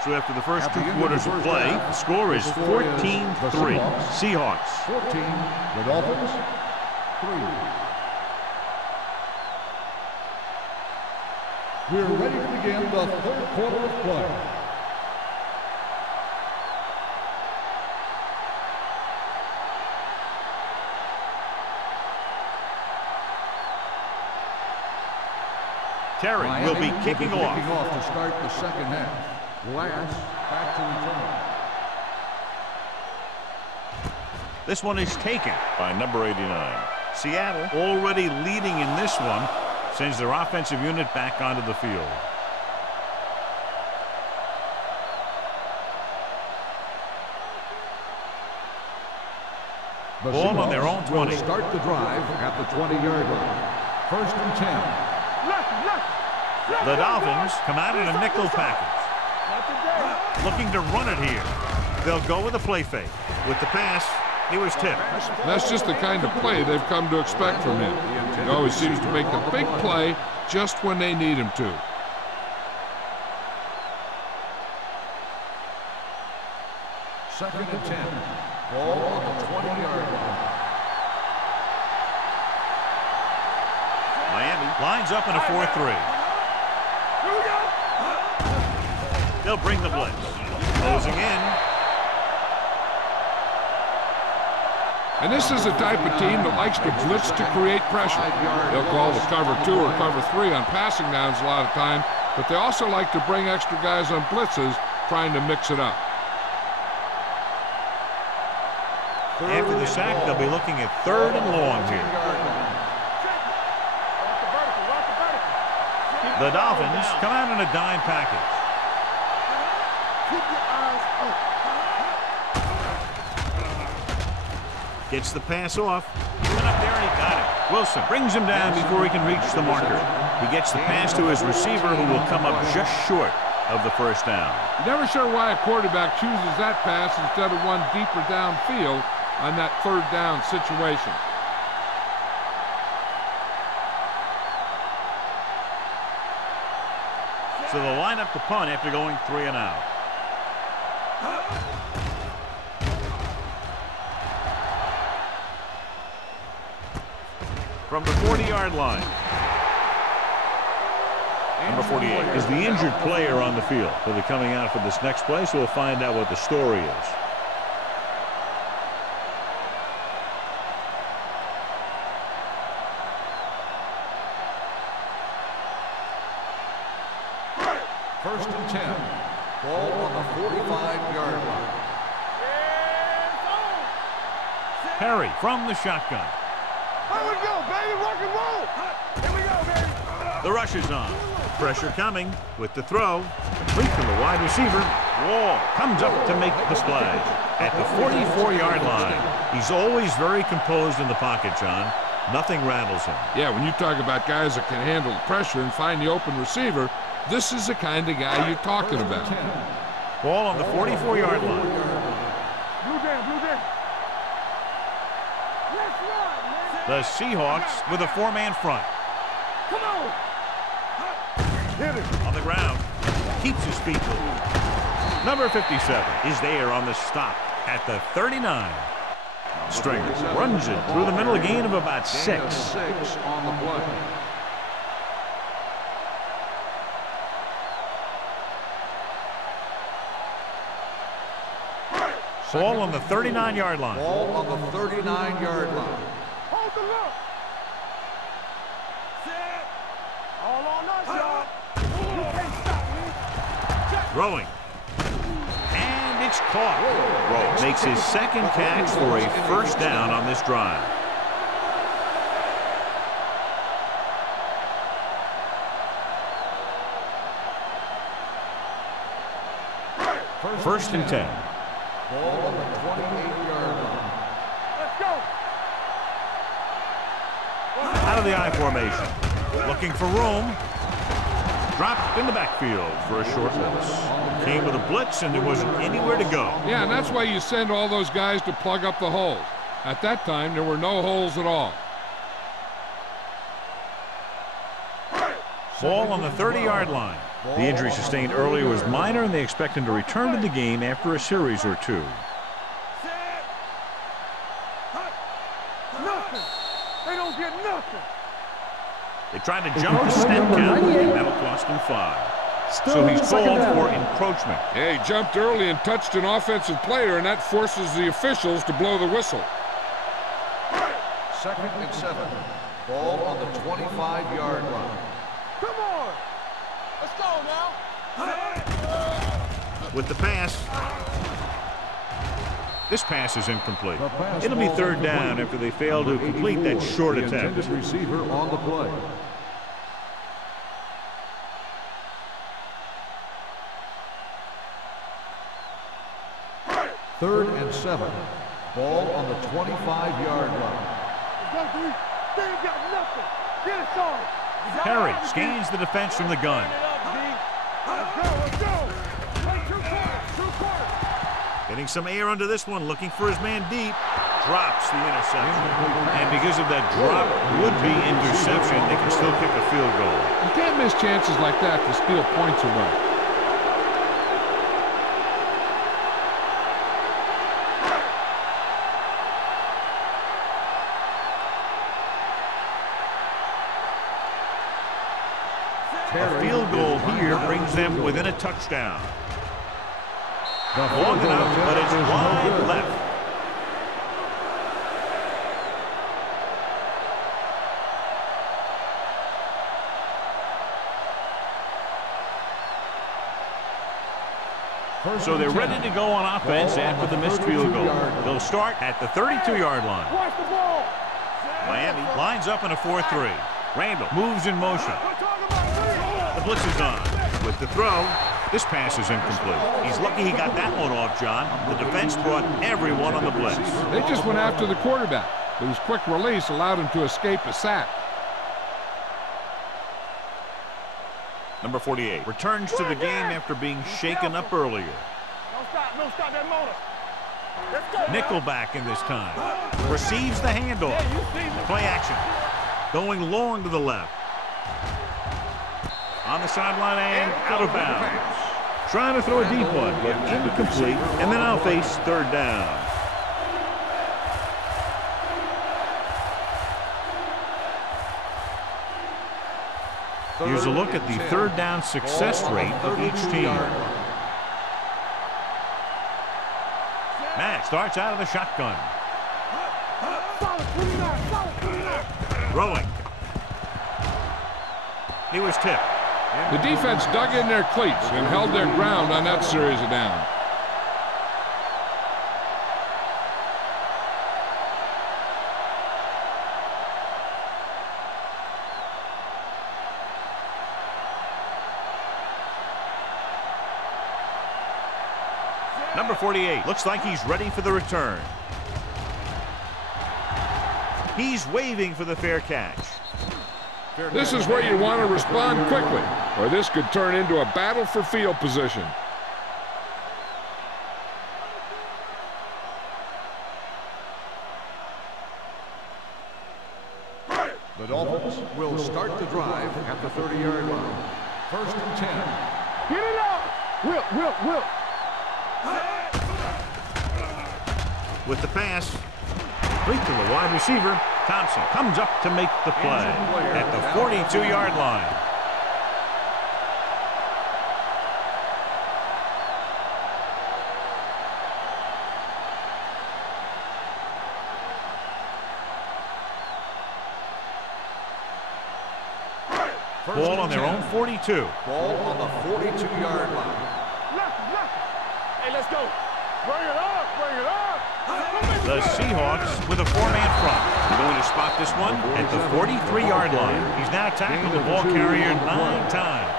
So after the first 2 quarters of play, the score is 14-3. Seahawks. 14, the Dolphins. 3. We're ready to begin the third quarter of play. Terry will be kicking off. To start the second half. Lance back to return. This one is taken by number 89. Seattle already leading in this one, sends their offensive unit back onto the field. Ball on their own 20. Start the drive at the 20-yard line. 1st and 10. The Dolphins come out in a nickel package. Looking to run it here. They'll go with a play fake. With the pass, he was tipped. That's just the kind of play they've come to expect from him. He always seems to make the big play just when they need him to. Second and 10. Ball on the 20-yard line. Miami lines up in a 4-3. They'll bring the blitz. Closing in. And this is the type of team that likes to blitz to create pressure. They'll call the cover 2 or cover 3 on passing downs a lot of time, but they also like to bring extra guys on blitzes, trying to mix it up. After the sack, they'll be looking at 3rd and long here. The Dolphins come out in a dime package. Gets the pass off. Went up there and he got it. Wilson brings him down before he can reach the marker. He gets the pass to his receiver, who will come up just short of the 1st down. You're never sure why a quarterback chooses that pass instead of one deeper downfield on that 3rd down situation. So they'll line up to punt after going 3 and out. From the 40-yard line. Number 48 is the injured player on the field. He'll be coming out for this next play, so we'll find out what the story is. First and 10. Ball on the 45-yard line. Perry from the shotgun. Here we go, baby. Rock and roll. Here we go, baby. The rush is on. Pressure coming with the throw. Complete from the wide receiver. Wall comes up to make the play at the 44-yard line. He's always very composed in the pocket, John. Nothing rattles him. Yeah, when you talk about guys that can handle the pressure and find the open receiver, this is the kind of guy you're talking about. Ball on the 44-yard line. Blue down, blue down. Let's run, man. The Seahawks with a 4-man front. Come on. Hit it. On the ground. Keeps his feet moving. Number 57 is there on the stop at the 39. Stringer runs it through the middle, a gain of about 6. 6 on the play. Ball on the 39-yard line. Ball on the 39-yard line. Hold the look. Set. All on us, y'all. You can't stop me. Throwing. And it's caught. Rose makes his 2nd catch for a 1st down on this drive. First and 10. Ball on the 28-yard line. Let's go. Out of the I formation. Looking for room. Dropped in the backfield for a short loss. Came with a blitz and there wasn't anywhere to go. Yeah, and that's why you send all those guys to plug up the holes. At that time, there were no holes at all. Ball on the 30-yard line. The injury sustained earlier was minor, and they expect him to return to the game after a series or 2. Nothing. They don't nothing. They tried to jump the snap count, and that'll cost him 5. So he's called for encroachment. Yeah, he jumped early and touched an offensive player, and that forces the officials to blow the whistle. 2nd and 7. Ball on the 25-yard line. Come on. Let's go now. With the pass. This pass is incomplete. It'll be 3rd down after they fail to complete that short attempt. Receiver on the play. Third and 7. Ball on the 25-yard line. Let's go, D. They ain't got nothing. Get us on. Perry scans the defense from the gun. Let's go, let's go. Play 2 quarters. Getting some air under this one, looking for his man deep. Drops the interception. And because of that drop would-be interception, they can still kick a field goal. You can't miss chances like that to steal points away. A field goal here brings them within a touchdown. Long enough, but it's wide left. So they're ready to go on offense after the missed field goal. They'll start at the 32-yard line. Watch the ball. Miami lines up in a 4-3. Randall moves in motion. The blitz is on. With the throw, this pass is incomplete. He's lucky he got that one off, John. The defense brought everyone on the blitz. They just went after the quarterback, but his quick release allowed him to escape a sack. Number 48 returns to the game after being shaken up earlier. No stop that motor. Let's go. Nickelback in this time. Receives the handoff. Play action. Going long to the left. On the sideline and out of bounds. Trying to throw a deep one, but incomplete. And then I'll face 3rd down. Here's a look at the 3rd down success rate of each team. Matt starts out of the shotgun. Throwing. He was tipped. The defense dug in their cleats and held their ground on that series of downs. Number 48 looks like he's ready for the return. He's waving for the fair catch. This is where you want to respond quickly, or this could turn into a battle for field position. The Dolphins will start the drive at the 30-yard line. 1st and 10. Get it up. Will. With the pass, complete to the wide receiver. Thompson comes up to make the play at the 42-yard line. Ball on their own 42. Ball on the 42-yard line. Left. Hey, let's go. Bring it up. The Seahawks with a 4-man front. They're going to spot this one at the 43-yard line. He's now tackled the ball carrier 9 times.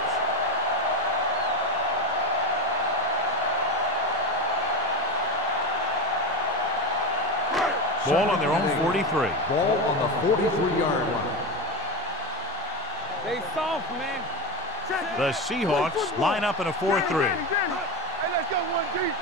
Ball on their own 43. Ball on the 43-yard line. They soft, man. The Seahawks line up in a 4-3. Hey, let's go 1 deep.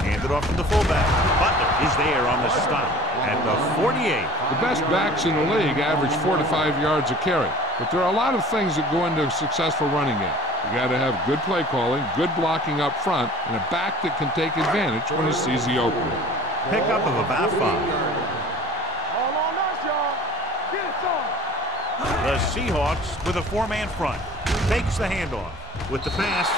Handed off to the fullback. Butler is there on the stop at the 48. The best backs in the league average 4 to 5 yards a carry, but there are a lot of things that go into a successful running game. You got to have good play calling, good blocking up front, and a back that can take advantage when he sees the opening. Pickup of about 5. The Seahawks with a four-man front. Takes the handoff. With the pass,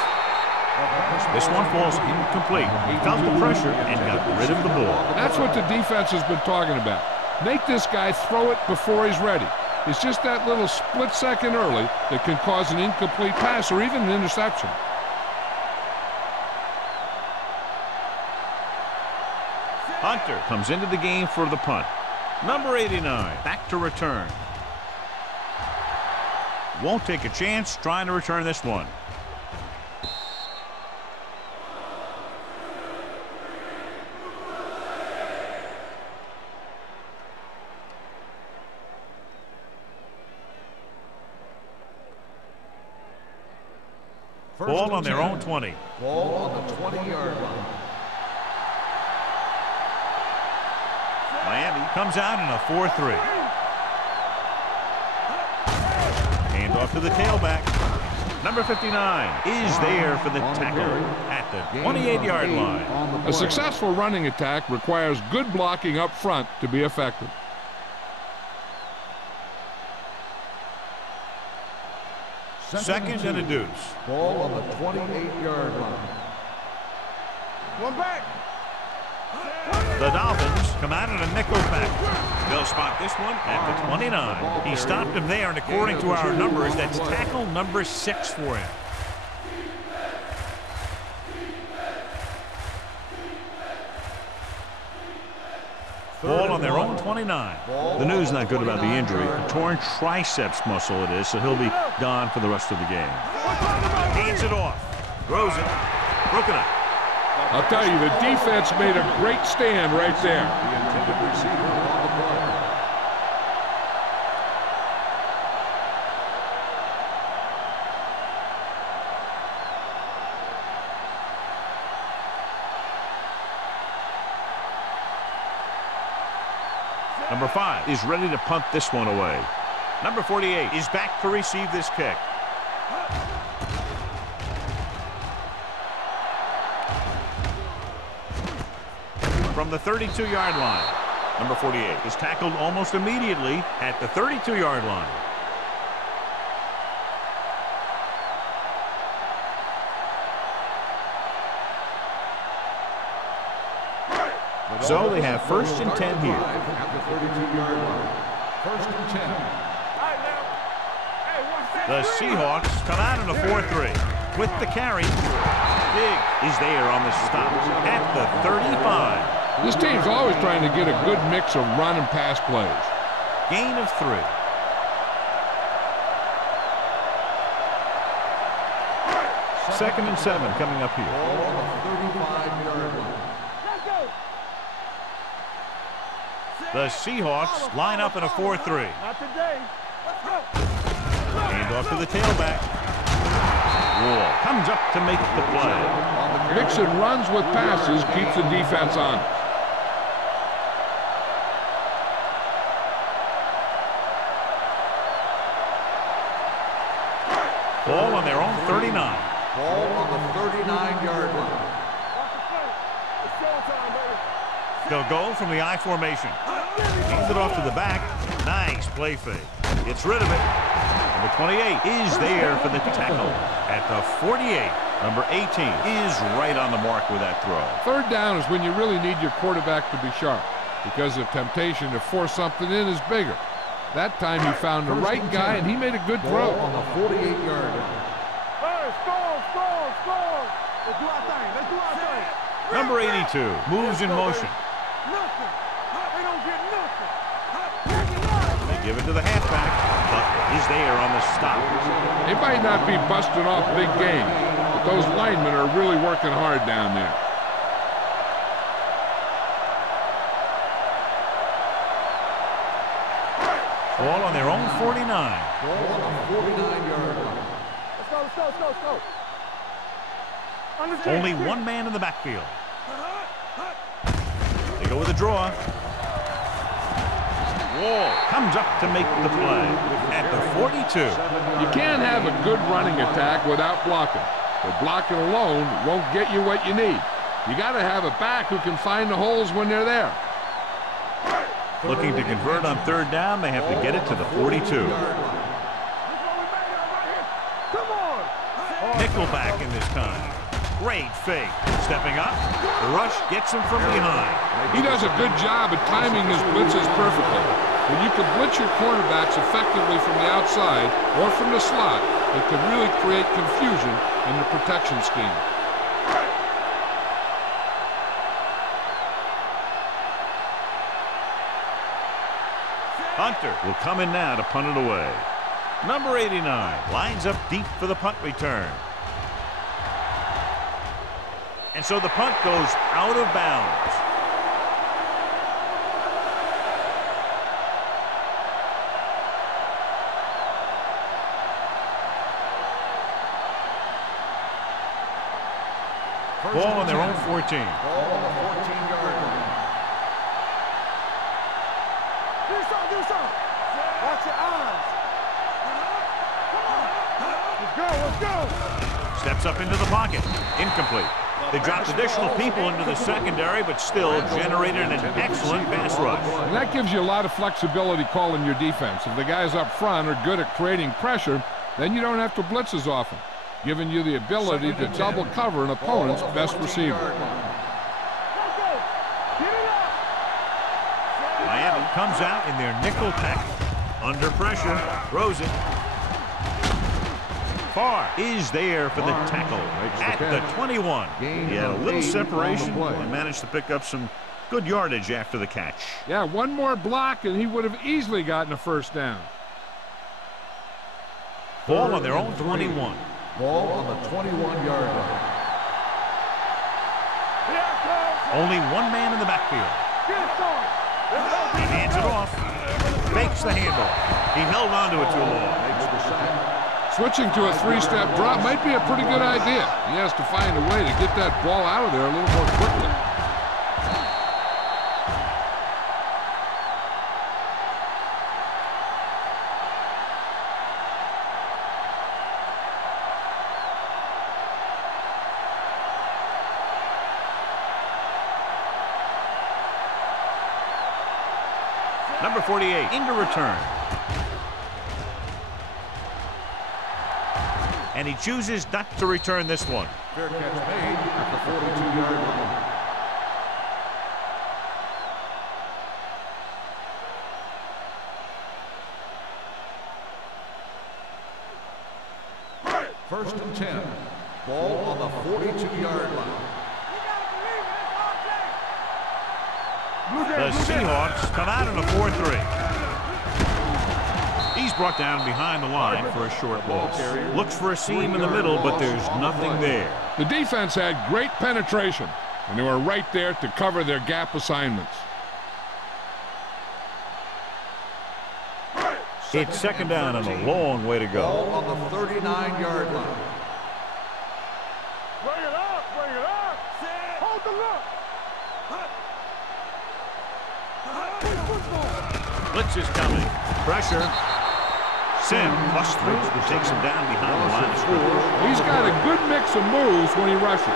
this one falls incomplete. He felt the pressure and got rid of the ball. That's what the defense has been talking about. Make this guy throw it before he's ready. It's just that little split second early that can cause an incomplete pass or even an interception. Hunter comes into the game for the punt. Number 89 back to return. Won't take a chance trying to return this one. Ball on their own 20. Ball on the 20-yard line. Miami comes out in a 4-3. Hand off to the tailback. Number 59 is there for the tackle at the 28-yard line. A successful running attack requires good blocking up front to be effective. Second and a deuce. Ball on the 28-yard line. One back. The Dolphins come out in a nickel pack. They'll spot this one at the 29. He stopped him there, and according to our numbers, that's tackle number 6 for him. Ball on their own 29. The news not good about the injury. A torn triceps muscle it is, so he'll be gone for the rest of the game. Hands it off. Throws it. Broken up. I'll tell you, the defense made a great stand right there. The intended receiver on the play. Number 5 is ready to punt this one away. Number 48 is back to receive this kick. From the 32-yard line. Number 48 is tackled almost immediately at the 32-yard line. So they have first and 10 here. At the 32-yard line. First and 10. The Seahawks come out in a 4-3. With the carry, Diggs is there on the stop at the 35. This team's always trying to get a good mix of run and pass plays. Gain of 3. Second and 7 coming up here. Ball on the 35-yard line. The Seahawks line up in a 4-3. Not today. Let's go. Hand off to the tailback. Wall comes up to make the play. Mixing runs with passes keeps the defense honest. Ball on their own 39. Ball on the 39-yard line. It's showtime, baby. They'll go from the I formation. Hands it off to the back. Nice play fake. Gets rid of it. Number 28 is there for the tackle at the 48. Number 18 is right on the mark with that throw. Third down is when you really need your quarterback to be sharp because the temptation to force something in is bigger. That time he found the right guy and he made a good throw. Ball on the 48-yard line. Hey, score. Let's do our thing. Number 82 moves in motion. Nothing. They don't get nothing. They give it to the halfback, but he's there on the stop. They might not be busting off big game, but those linemen are really working hard down there. Ball on their own 49. Ball on the 49-yard line. Let's go. Only one man in the backfield. They go with a draw. Wall comes up to make the play at the 42. You can't have a good running attack without blocking, but blocking alone won't get you what you need. You got to have a back who can find the holes when they're there. Looking to convert on third down, they have to get it to the 42. nickelback in this time. Great fake. Stepping up. The rush gets him from behind. He does a good job at timing his blitzes perfectly. When you can blitz your cornerbacks effectively from the outside or from the slot, it can really create confusion in the protection scheme. Hunter will come in now to punt it away. Number 89 lines up deep for the punt return. And so the punt goes out of bounds. Ball on their own 14. Ball on the 14-yard line. Do something. Watch your eyes. Let's go. Steps up into the pocket. Incomplete. They dropped additional people into the secondary, but still generated an excellent pass rush. And that gives you a lot of flexibility calling your defense. If the guys up front are good at creating pressure, then you don't have to blitz as often, giving you the ability to double cover an opponent's best receiver. Miami comes out in their nickel pack. Under pressure. Throws it. Farr is there for the tackle at the 21. He had a little separation and managed to pick up some good yardage after the catch. Yeah, one more block and he would have easily gotten a first down. Ball on their own 21. Ball on the 21-yard line. Only one man in the backfield. He hands it off. Fakes the handoff. He held on to it too long. Switching to a three-step drop might be a pretty good idea. He has to find a way to get that ball out of there a little more quickly. Number 48 into return. And he chooses not to return this one. Fair catch made at the 42-yard line. First and 10. Ball on the 42-yard line. The Seahawks come out in a 4-3. He's brought down behind the line for a short loss. Looks for a seam in the middle, but there's nothing there. The defense had great penetration, and they were right there to cover their gap assignments. It's second down and a long way to go. Ball on the 39-yard line. Bring it up. Hold the look. Blitz is coming. Pressure. Sim takes him down behind the line of scrimmage. He's got a good mix of moves when he rushes.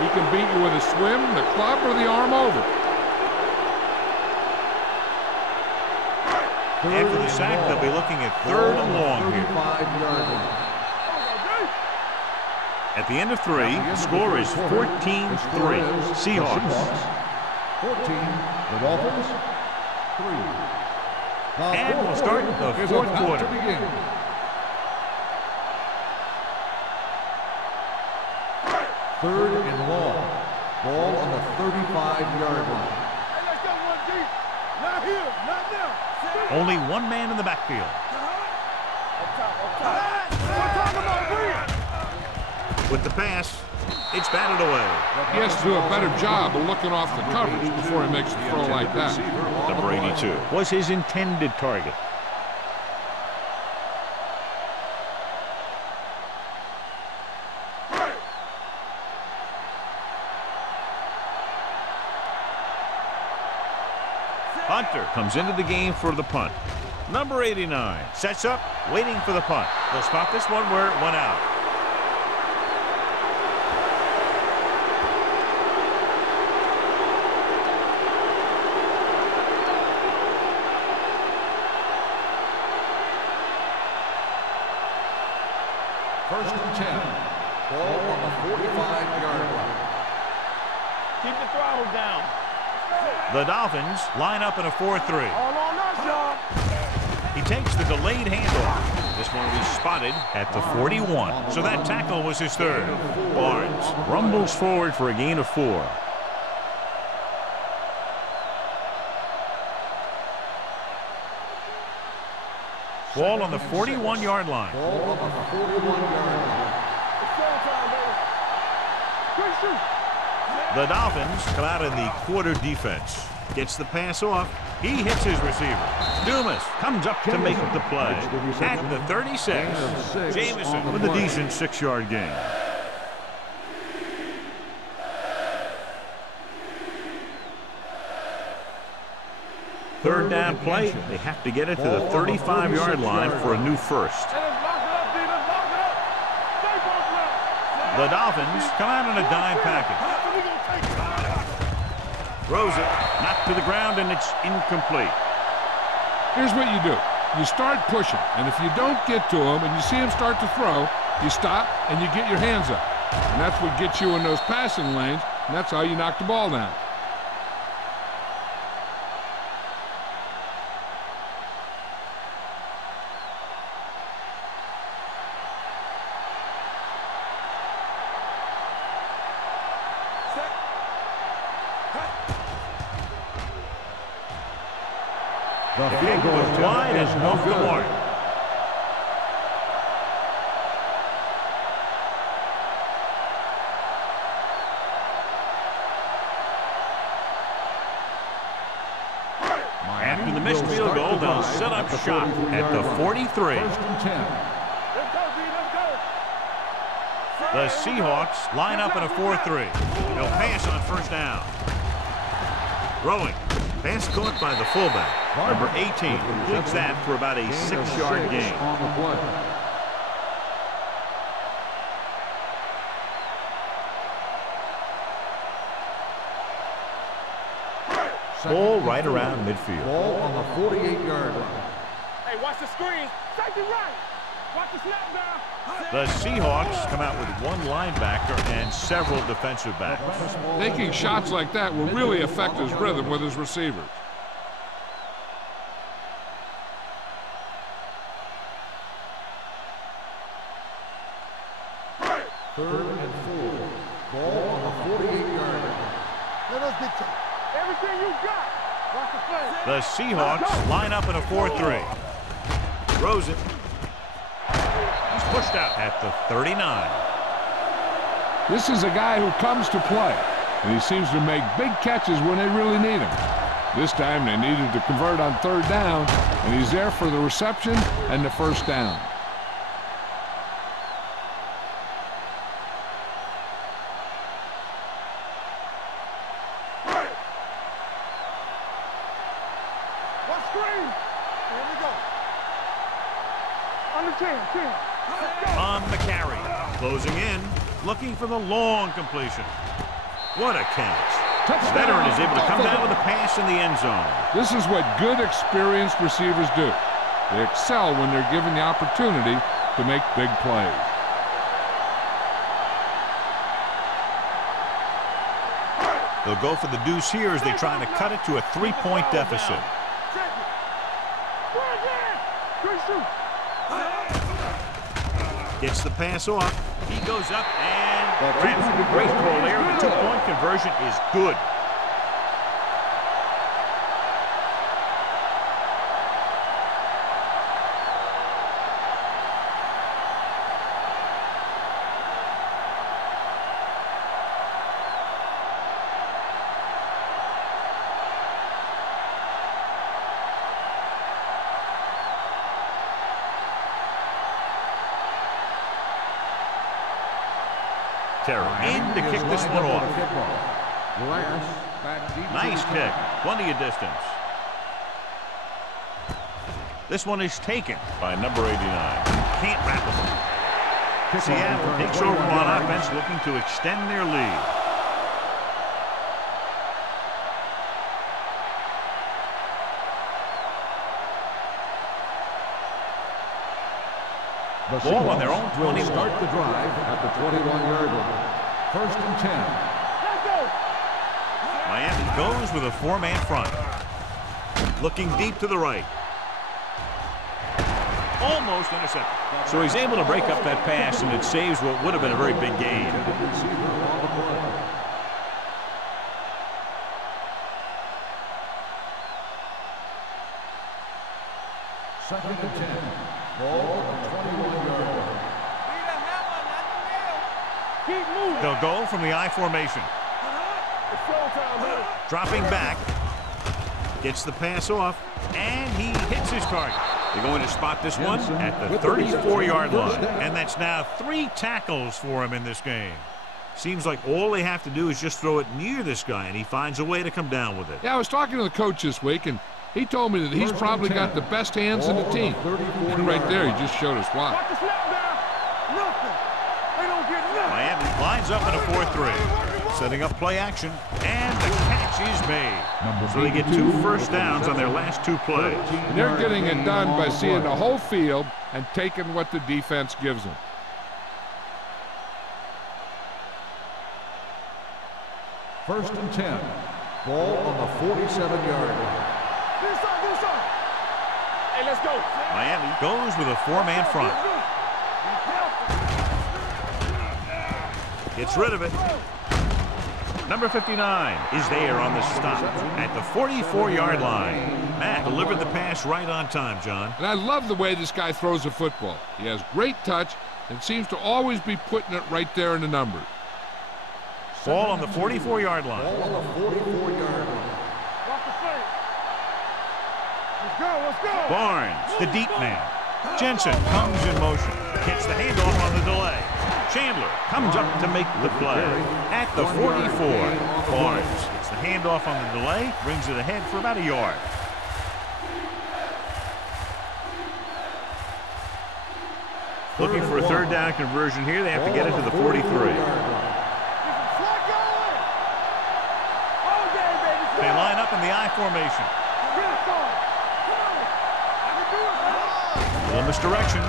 He can beat you with a swim, the club, or the arm over. After the sack, they'll be looking at third and long here. At the end of 3, the score is 14-3. Seahawks. 14, the Dolphins. 3. And we'll start the fourth quarter. Third and long. Ball on the 35-yard line. Hey, let's go one deep. Not here, not now. Only one man in the backfield. Up top. We're talking about Reed. With the pass, it's batted away. He has to do a better job of looking off the coverage before he makes a throw like that. Number 82 was his intended target. Hunter comes into the game for the punt. Number 89 sets up, waiting for the punt. They'll spot this one where it went out. First and 10. Ball on the 45-yard line. Keep the throttle down. The Dolphins line up in a 4-3. All on us, y'all. He takes the delayed handoff. This one will be spotted at the 41. So that tackle was his third. Barnes rumbles forward for a gain of 4. Ball on the 41-yard line. Ball on the 41-yard line. It's showtime, baby. Quick shoot. The Dolphins come out in the quarter defense. Gets the pass off. He hits his receiver. Dumas comes up to make the play. At the 36, Jamison with a decent 6-yard gain. Third down play. They have to get it to the 35-yard line for a new first. Hey, let's lock it up, D. Let's lock it up. Stay both left. The Dolphins come out in a dime package. We gonna take it. Throws it, knocked to the ground, and it's incomplete. Here's what you do. You start pushing, and if you don't get to him and you see him start to throw, you stop and you get your hands up. And that's what gets you in those passing lanes, and that's how you knock the ball down. The Kick field goal was attempt wide is and no off the good. mark. After the missed field goal, they'll set up shop at the 43. First and 10. Let's go, D. Let's go. The Seahawks line up in a 4-3. They'll pass on first down. Throwing. Pass caught by the fullback. Number 18 completes that for about a 6-yard gain. On the play. Ball right around midfield. Ball on the 48-yard line. Hey, watch the screen. Safety right. Watch the snap down. The Seahawks come out with one linebacker and several defensive backs. Taking shots like that will really affect his rhythm with his receivers. Third and 4. Ball on the 48-yard line. Let us get to it. Everything you got. Watch the play. The Seahawks line up in a 4-3. Throws it. He's pushed out at the 39. This is a guy who comes to play, and he seems to make big catches when they really need him. This time they needed to convert on third down, and he's there for the reception and the first down. Watch screen. Here we go. Under 10. Let's go. On the carry. Closing in. Looking for the long completion. What a catch. Veteran is able to come down with a pass in the end zone. This is what good, experienced receivers do. They excel when they're given the opportunity to make big plays. They'll go for the deuce here as they try to cut it to a 3-point deficit. Check it. Bring it. Quick shoot. Gets the pass off. He goes up and grabs it. Great call there. The 2-point conversion is good. In to kick this one off. Nice kick. Plenty of distance. This one is taken by number 89. Can't wrap it up. Seattle takes over on offense, looking to extend their lead. The Ball on their own will 21. start the drive at the 21-yard line. First and 10. Let's go. Miami goes with a four-man front. Looking deep to the right. Almost intercepted. So he's able to break up that pass, and it saves what would have been a very big gain. Second and 10. Ball on the 21-yard line. Keep moving. They'll go from the I formation. It's showtime, buddy. Dropping back. Gets the pass off, and he hits his target. They're going to spot this one at the 34-yard line. And that's now 3 tackles for him in this game. Seems like all they have to do is just throw it near this guy, and he finds a way to come down with it. Yeah, I was talking to the coach this week, and he told me that he's probably got the best hands in the team. And right there, he just showed us why. Watch the snap down. Nothing. They don't get nothing. Miami lines up in a 4-3. Setting up play action, and the catch is made. So they get 2 first downs on their last 2 plays. And they're getting it done by seeing the whole field and taking what the defense gives them. First and 10. Ball on the 47-yard line. Get inside. Hey, let's go. Miami goes with a 4-man front. Gets rid of it. Number 59 is there on the stop at the 44-yard line. Matt delivered the pass right on time, John. And I love the way this guy throws the football. He has great touch and seems to always be putting it right there in the numbers. Ball on the 44-yard line. Ball on the 44-yard line. Watch the flank. Let's go. Barnes, the deep man. Jensen comes in motion. Gets the handoff on the delay. Chandler comes up to make the play at the 44. Barnes gets the handoff on the delay, brings it ahead for about a yard. Looking for a third down conversion here. They have to get it to the 43. They line up in the I formation. Little misdirection.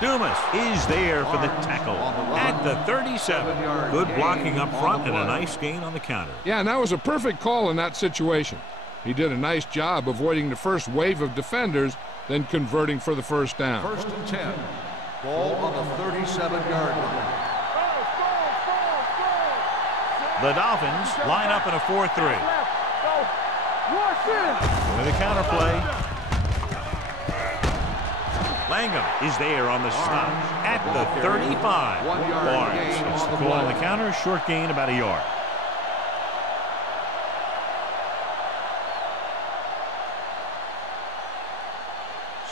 Dumas is there for the tackle at the 37. Good blocking up front and a nice gain on the counter. Yeah, and that was a perfect call in that situation. He did a nice job avoiding the first wave of defenders, then converting for the first down. First and 10. Ball on the 37-yard line. The Dolphins line up in a 4-3. With a counter play. Langham is there on the stop at the 35. Barnes gets the call on the counter, short gain about a yard.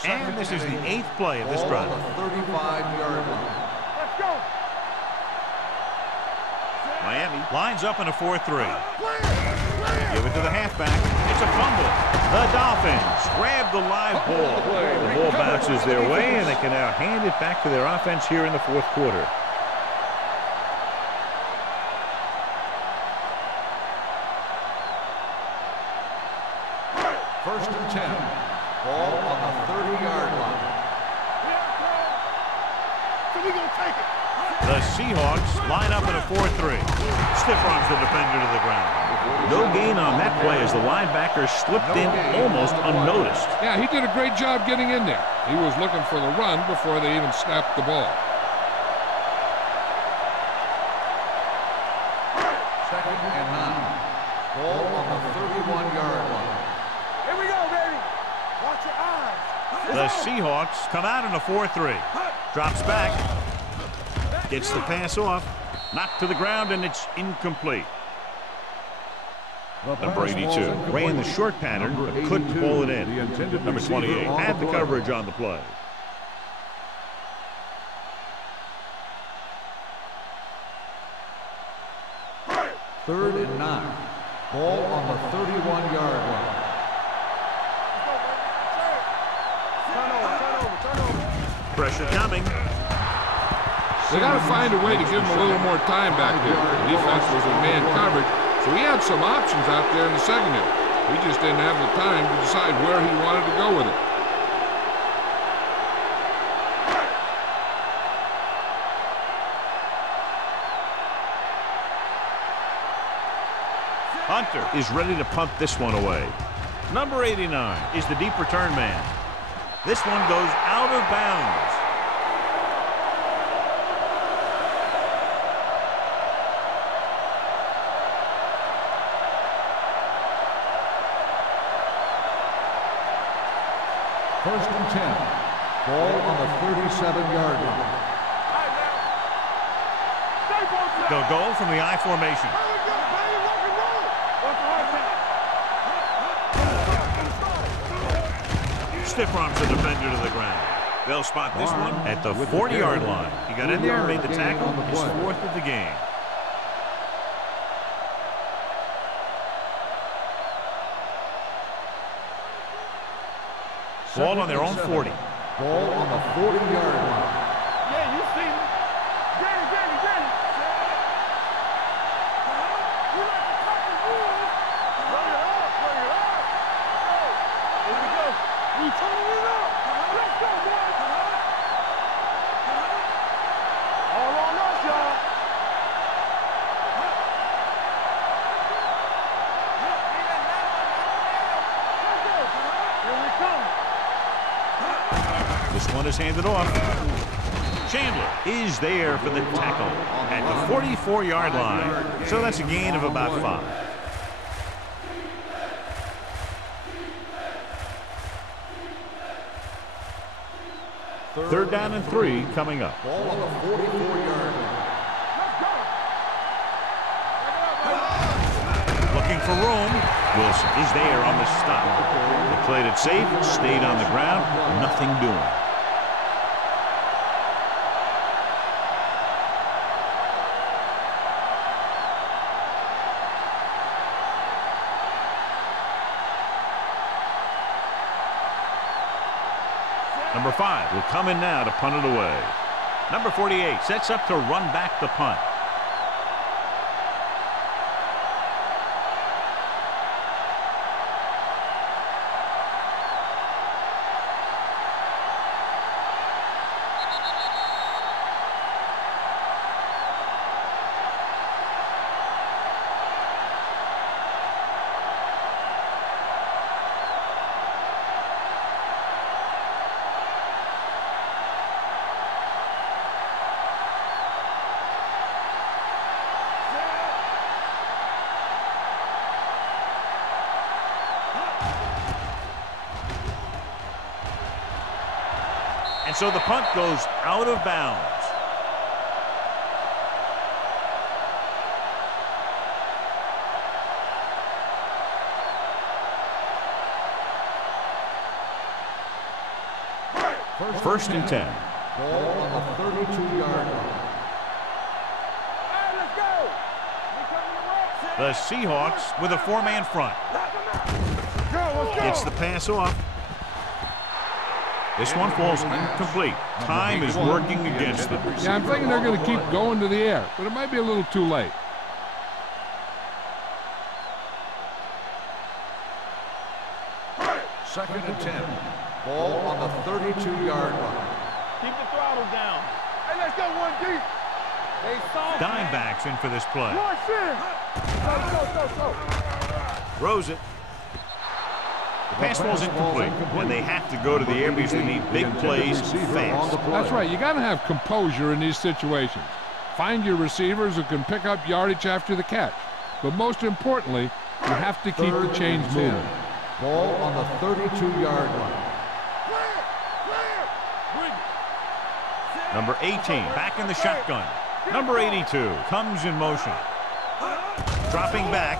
And this is the 8th play of this drive. 35-yard line. Let's go. Miami lines up in a 4-3. Give it to the halfback. It's a fumble. The Dolphins grab the live ball. The ball bounces their way, and they can now hand it back to their offense here in the 4th quarter. First and 10. Ball on the 30-yard line. So we gonna take it. The Seahawks line up in a 4-3. Stiff arms the defender to the ground. No gain on that play as the linebacker slipped in almost unnoticed. Yeah, he did a great job getting in there. He was looking for the run before they even snapped the ball. Second and 9. Ball on the 31-yard line. Here we go, baby. Watch your eyes. The Seahawks come out in a 4-3. Drops back. Gets the pass off. Knocked to the ground, and it's incomplete. Number 82 ran the short pattern, but couldn't pull it in. Number 28 had the coverage on the play. Third and 9. Ball on the 31-yard line. Pressure coming. They got to find a way to give him a little more time back there. The defense was in man coverage, so he had some options out there in the secondary. He just didn't have the time to decide where he wanted to go with it. Hunter is ready to punt this one away. Number 89 is the deep return man. This one goes out of bounds. First and 10. Ball on the 37-yard line. They'll go from the I formation. Stiff arms the defender to the ground. They'll spot this one at the 40-yard line. He got in there and made the tackle. His fourth of the game. Ball on their own 40. Ball on the 40-yard line. Yeah, you see me. Granny. You like to cut the rules. Bring it up. Here we go. We turning it up. Let's go, boys. All on us, y'all. Here we come. This one is handed off. Chandler is there for the tackle at the 44-yard line. So that's a gain of about 5. Third down and 3 coming up. Ball on the 44-yard line. Looking for room. Wilson is there on the stop. They played it safe, stayed on the ground, nothing doing. Number 5 will come in now to punt it away. Number 48 sets up to run back the punt. And so the punt goes out of bounds. First and 10. Ball on the 32-yard line. Hey, let's go. The Seahawks with a 4-man front. Gets the pass off. This one falls incomplete. Time is working against them. Yeah, I'm thinking they're going to keep going to the air, but it might be a little too late. Second and 10. Ball on the 32-yard line. Keep the throttle down. Hey, let's go one deep. They saw Dime backs in for this play. One sin. Go. Throws it. The pass falls incomplete, and they have to go to the air because they need big plays fast. That's right. You got to have composure in these situations. Find your receivers who can pick up yardage after the catch. But most importantly, you have to keep the chains moving. Ball on the 32-yard line. Number 18 back in the shotgun. Number 82 comes in motion. Dropping back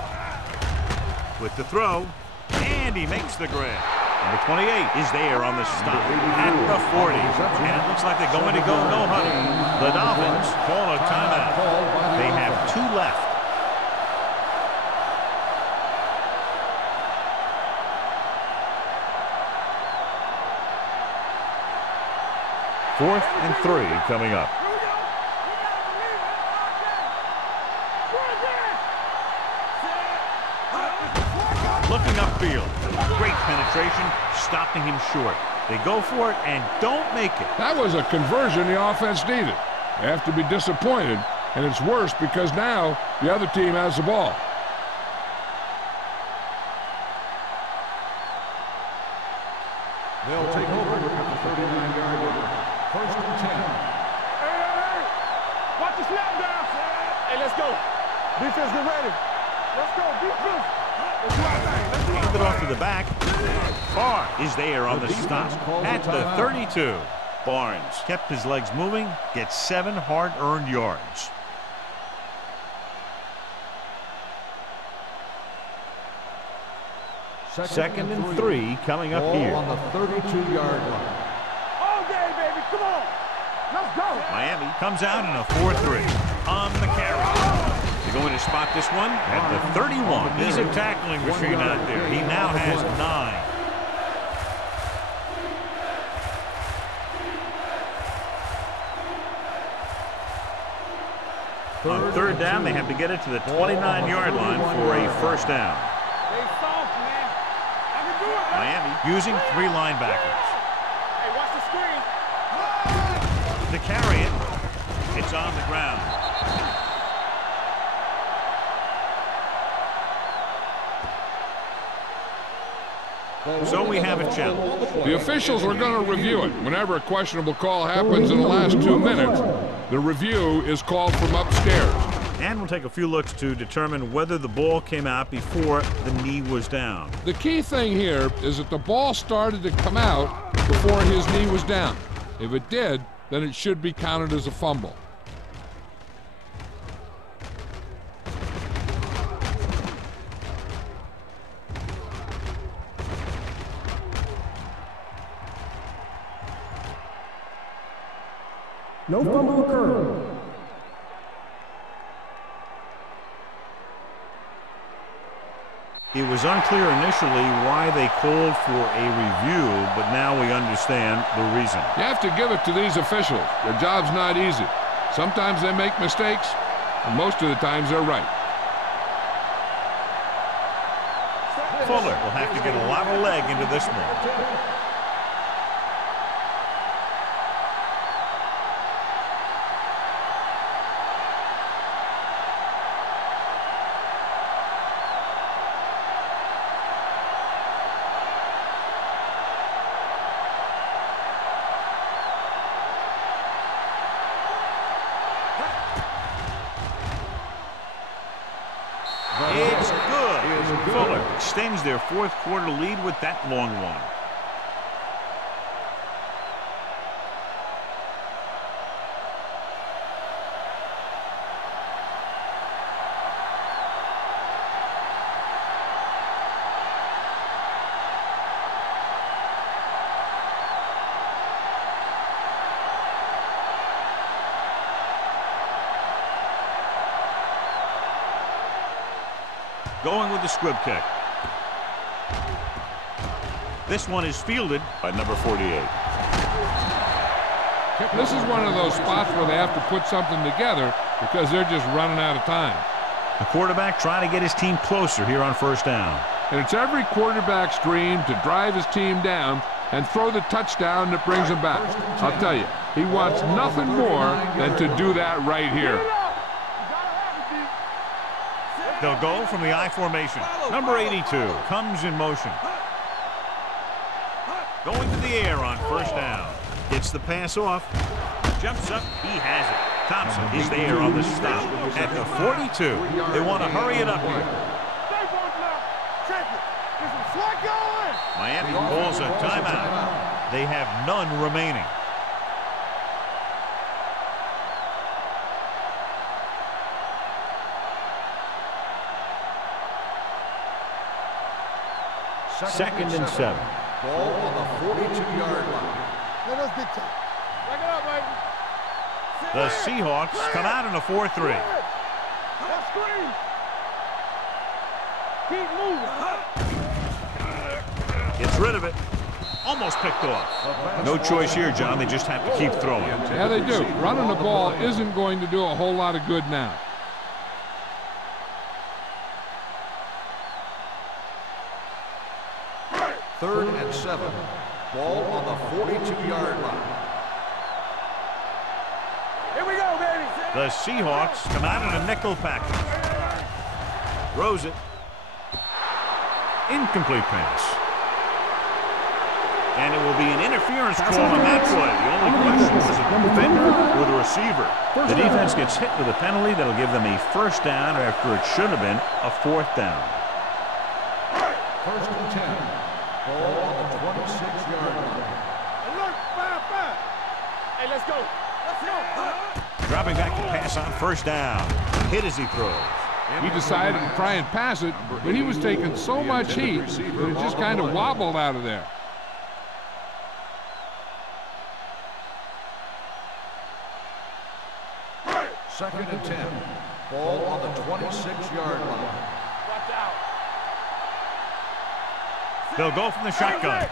with the throw, and he makes the grab. Number 28 is there on the stop at the 40. And it looks like they're going to go no huddle. The Dolphins call a timeout. They have 2 left. Fourth and 3 coming up. Looking upfield. Great penetration, stopping him short. They go for it and don't make it. That was a conversion the offense needed. They have to be disappointed, and it's worse because now the other team has the ball. out down. Hey, let's go. Defense, get ready. Let's go, defense. Let's do our thing. Let's do our Hand it thing. off to the back. Barr is there on the stop at the 32. Barnes kept his legs moving, gets 7 hard-earned yards. Second and 3 coming up Ball here. on the 32-yard line. All day, baby. Come on. Let's go. Miami comes out in a 4-3 on the carry. They're going to spot this one at the 31. He's a tackling machine out there. He now has 9. On third down, they have to get it to the 29-yard line for a first down. Stay soft, man. I can do it, man. Miami using 3 linebackers. Hey, watch the screen. To carry it, it's on the ground. So we have a challenge. The officials are going to review it. Whenever a questionable call happens in the last 2 minutes, the review is called from upstairs. And we'll take a few looks to determine whether the ball came out before the knee was down. The key thing here is that the ball started to come out before his knee was down. If it did, then it should be counted as a fumble. No fumble occurred. It was unclear initially why they called for a review, but now we understand the reason. You have to give it to these officials. Their job's not easy. Sometimes they make mistakes, and most of the times they're right. Fuller will have to get a lot of leg into this one. It's good. Fuller extends their fourth quarter lead with that long one. Going with the squib kick. This one is fielded by number 48. This is one of those spots where they have to put something together because they're just running out of time. The quarterback trying to get his team closer here on first down. And it's every quarterback's dream to drive his team down and throw the touchdown that brings him back. I'll tell you, he wants nothing more than to do that right here. They'll go from the I formation. Number 82 comes in motion. Going to the air on first down. Gets the pass off. Jumps up. He has it. Thompson is there on the stop at the 42. They want to hurry it up here. Miami calls a timeout. They have none remaining. Second and 7. Ball on the 42-yard line. Let us dictate. Back it up, baby. The Seahawks come out in a 4-3. Let's screen. Keep moving. Gets rid of it. Almost picked off. No choice here, John. They just have to keep throwing. Yeah, they do. Running the ball isn't going to do a whole lot of good now. Third and 7. Ball on the 42-yard line. Here we go, baby. The Seahawks come out in a nickel package. Throws it. Incomplete pass. And it will be an interference call on that play. The only question was it the defender or the receiver. The defense gets hit with a penalty that'll give them a first down after it should have been a fourth down. First and 10. Ball on the 26-yard line. Alert, 5-5. Hey, let's go. Let's go. Dropping back to pass on first down. Hit as he throws. He decided to try and pass it, but he was taking so much heat that it just kind of wobbled out of there. Second and 10. Ball on the 26-yard line. Watch out. They'll go from the shotgun.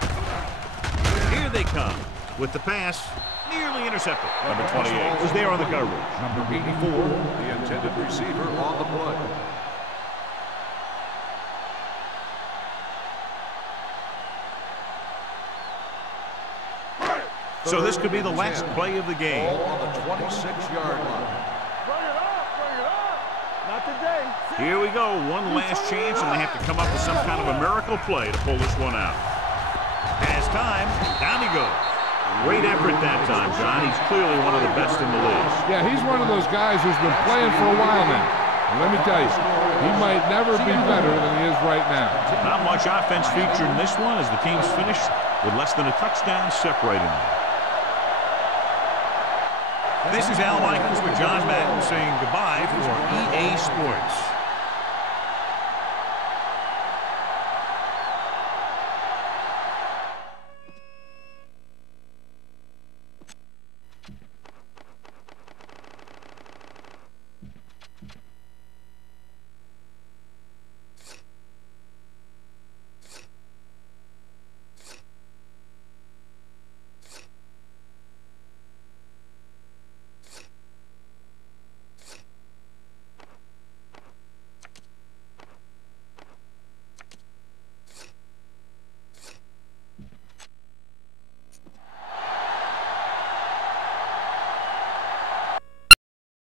Here they come with the pass. Nearly intercepted. Number 28 was there on the coverage. Number 84, the intended receiver on the play. So this could be the last play of the game. Ball on the 26-yard line. Bring it up. Bring it up. Not today. Here we go. One last chance, and they have to come up with some kind of a miracle play to pull this one out. Has time. Down he goes. Great effort that time, John. He's clearly one of the best in the league. Yeah, he's one of those guys who's been playing for a while now. And let me tell you, he might never be better than he is right now. Not much offense featured in this one as the team's finished with less than a touchdown separating them. This is Al Michaels with John Madden saying goodbye for EA Sports.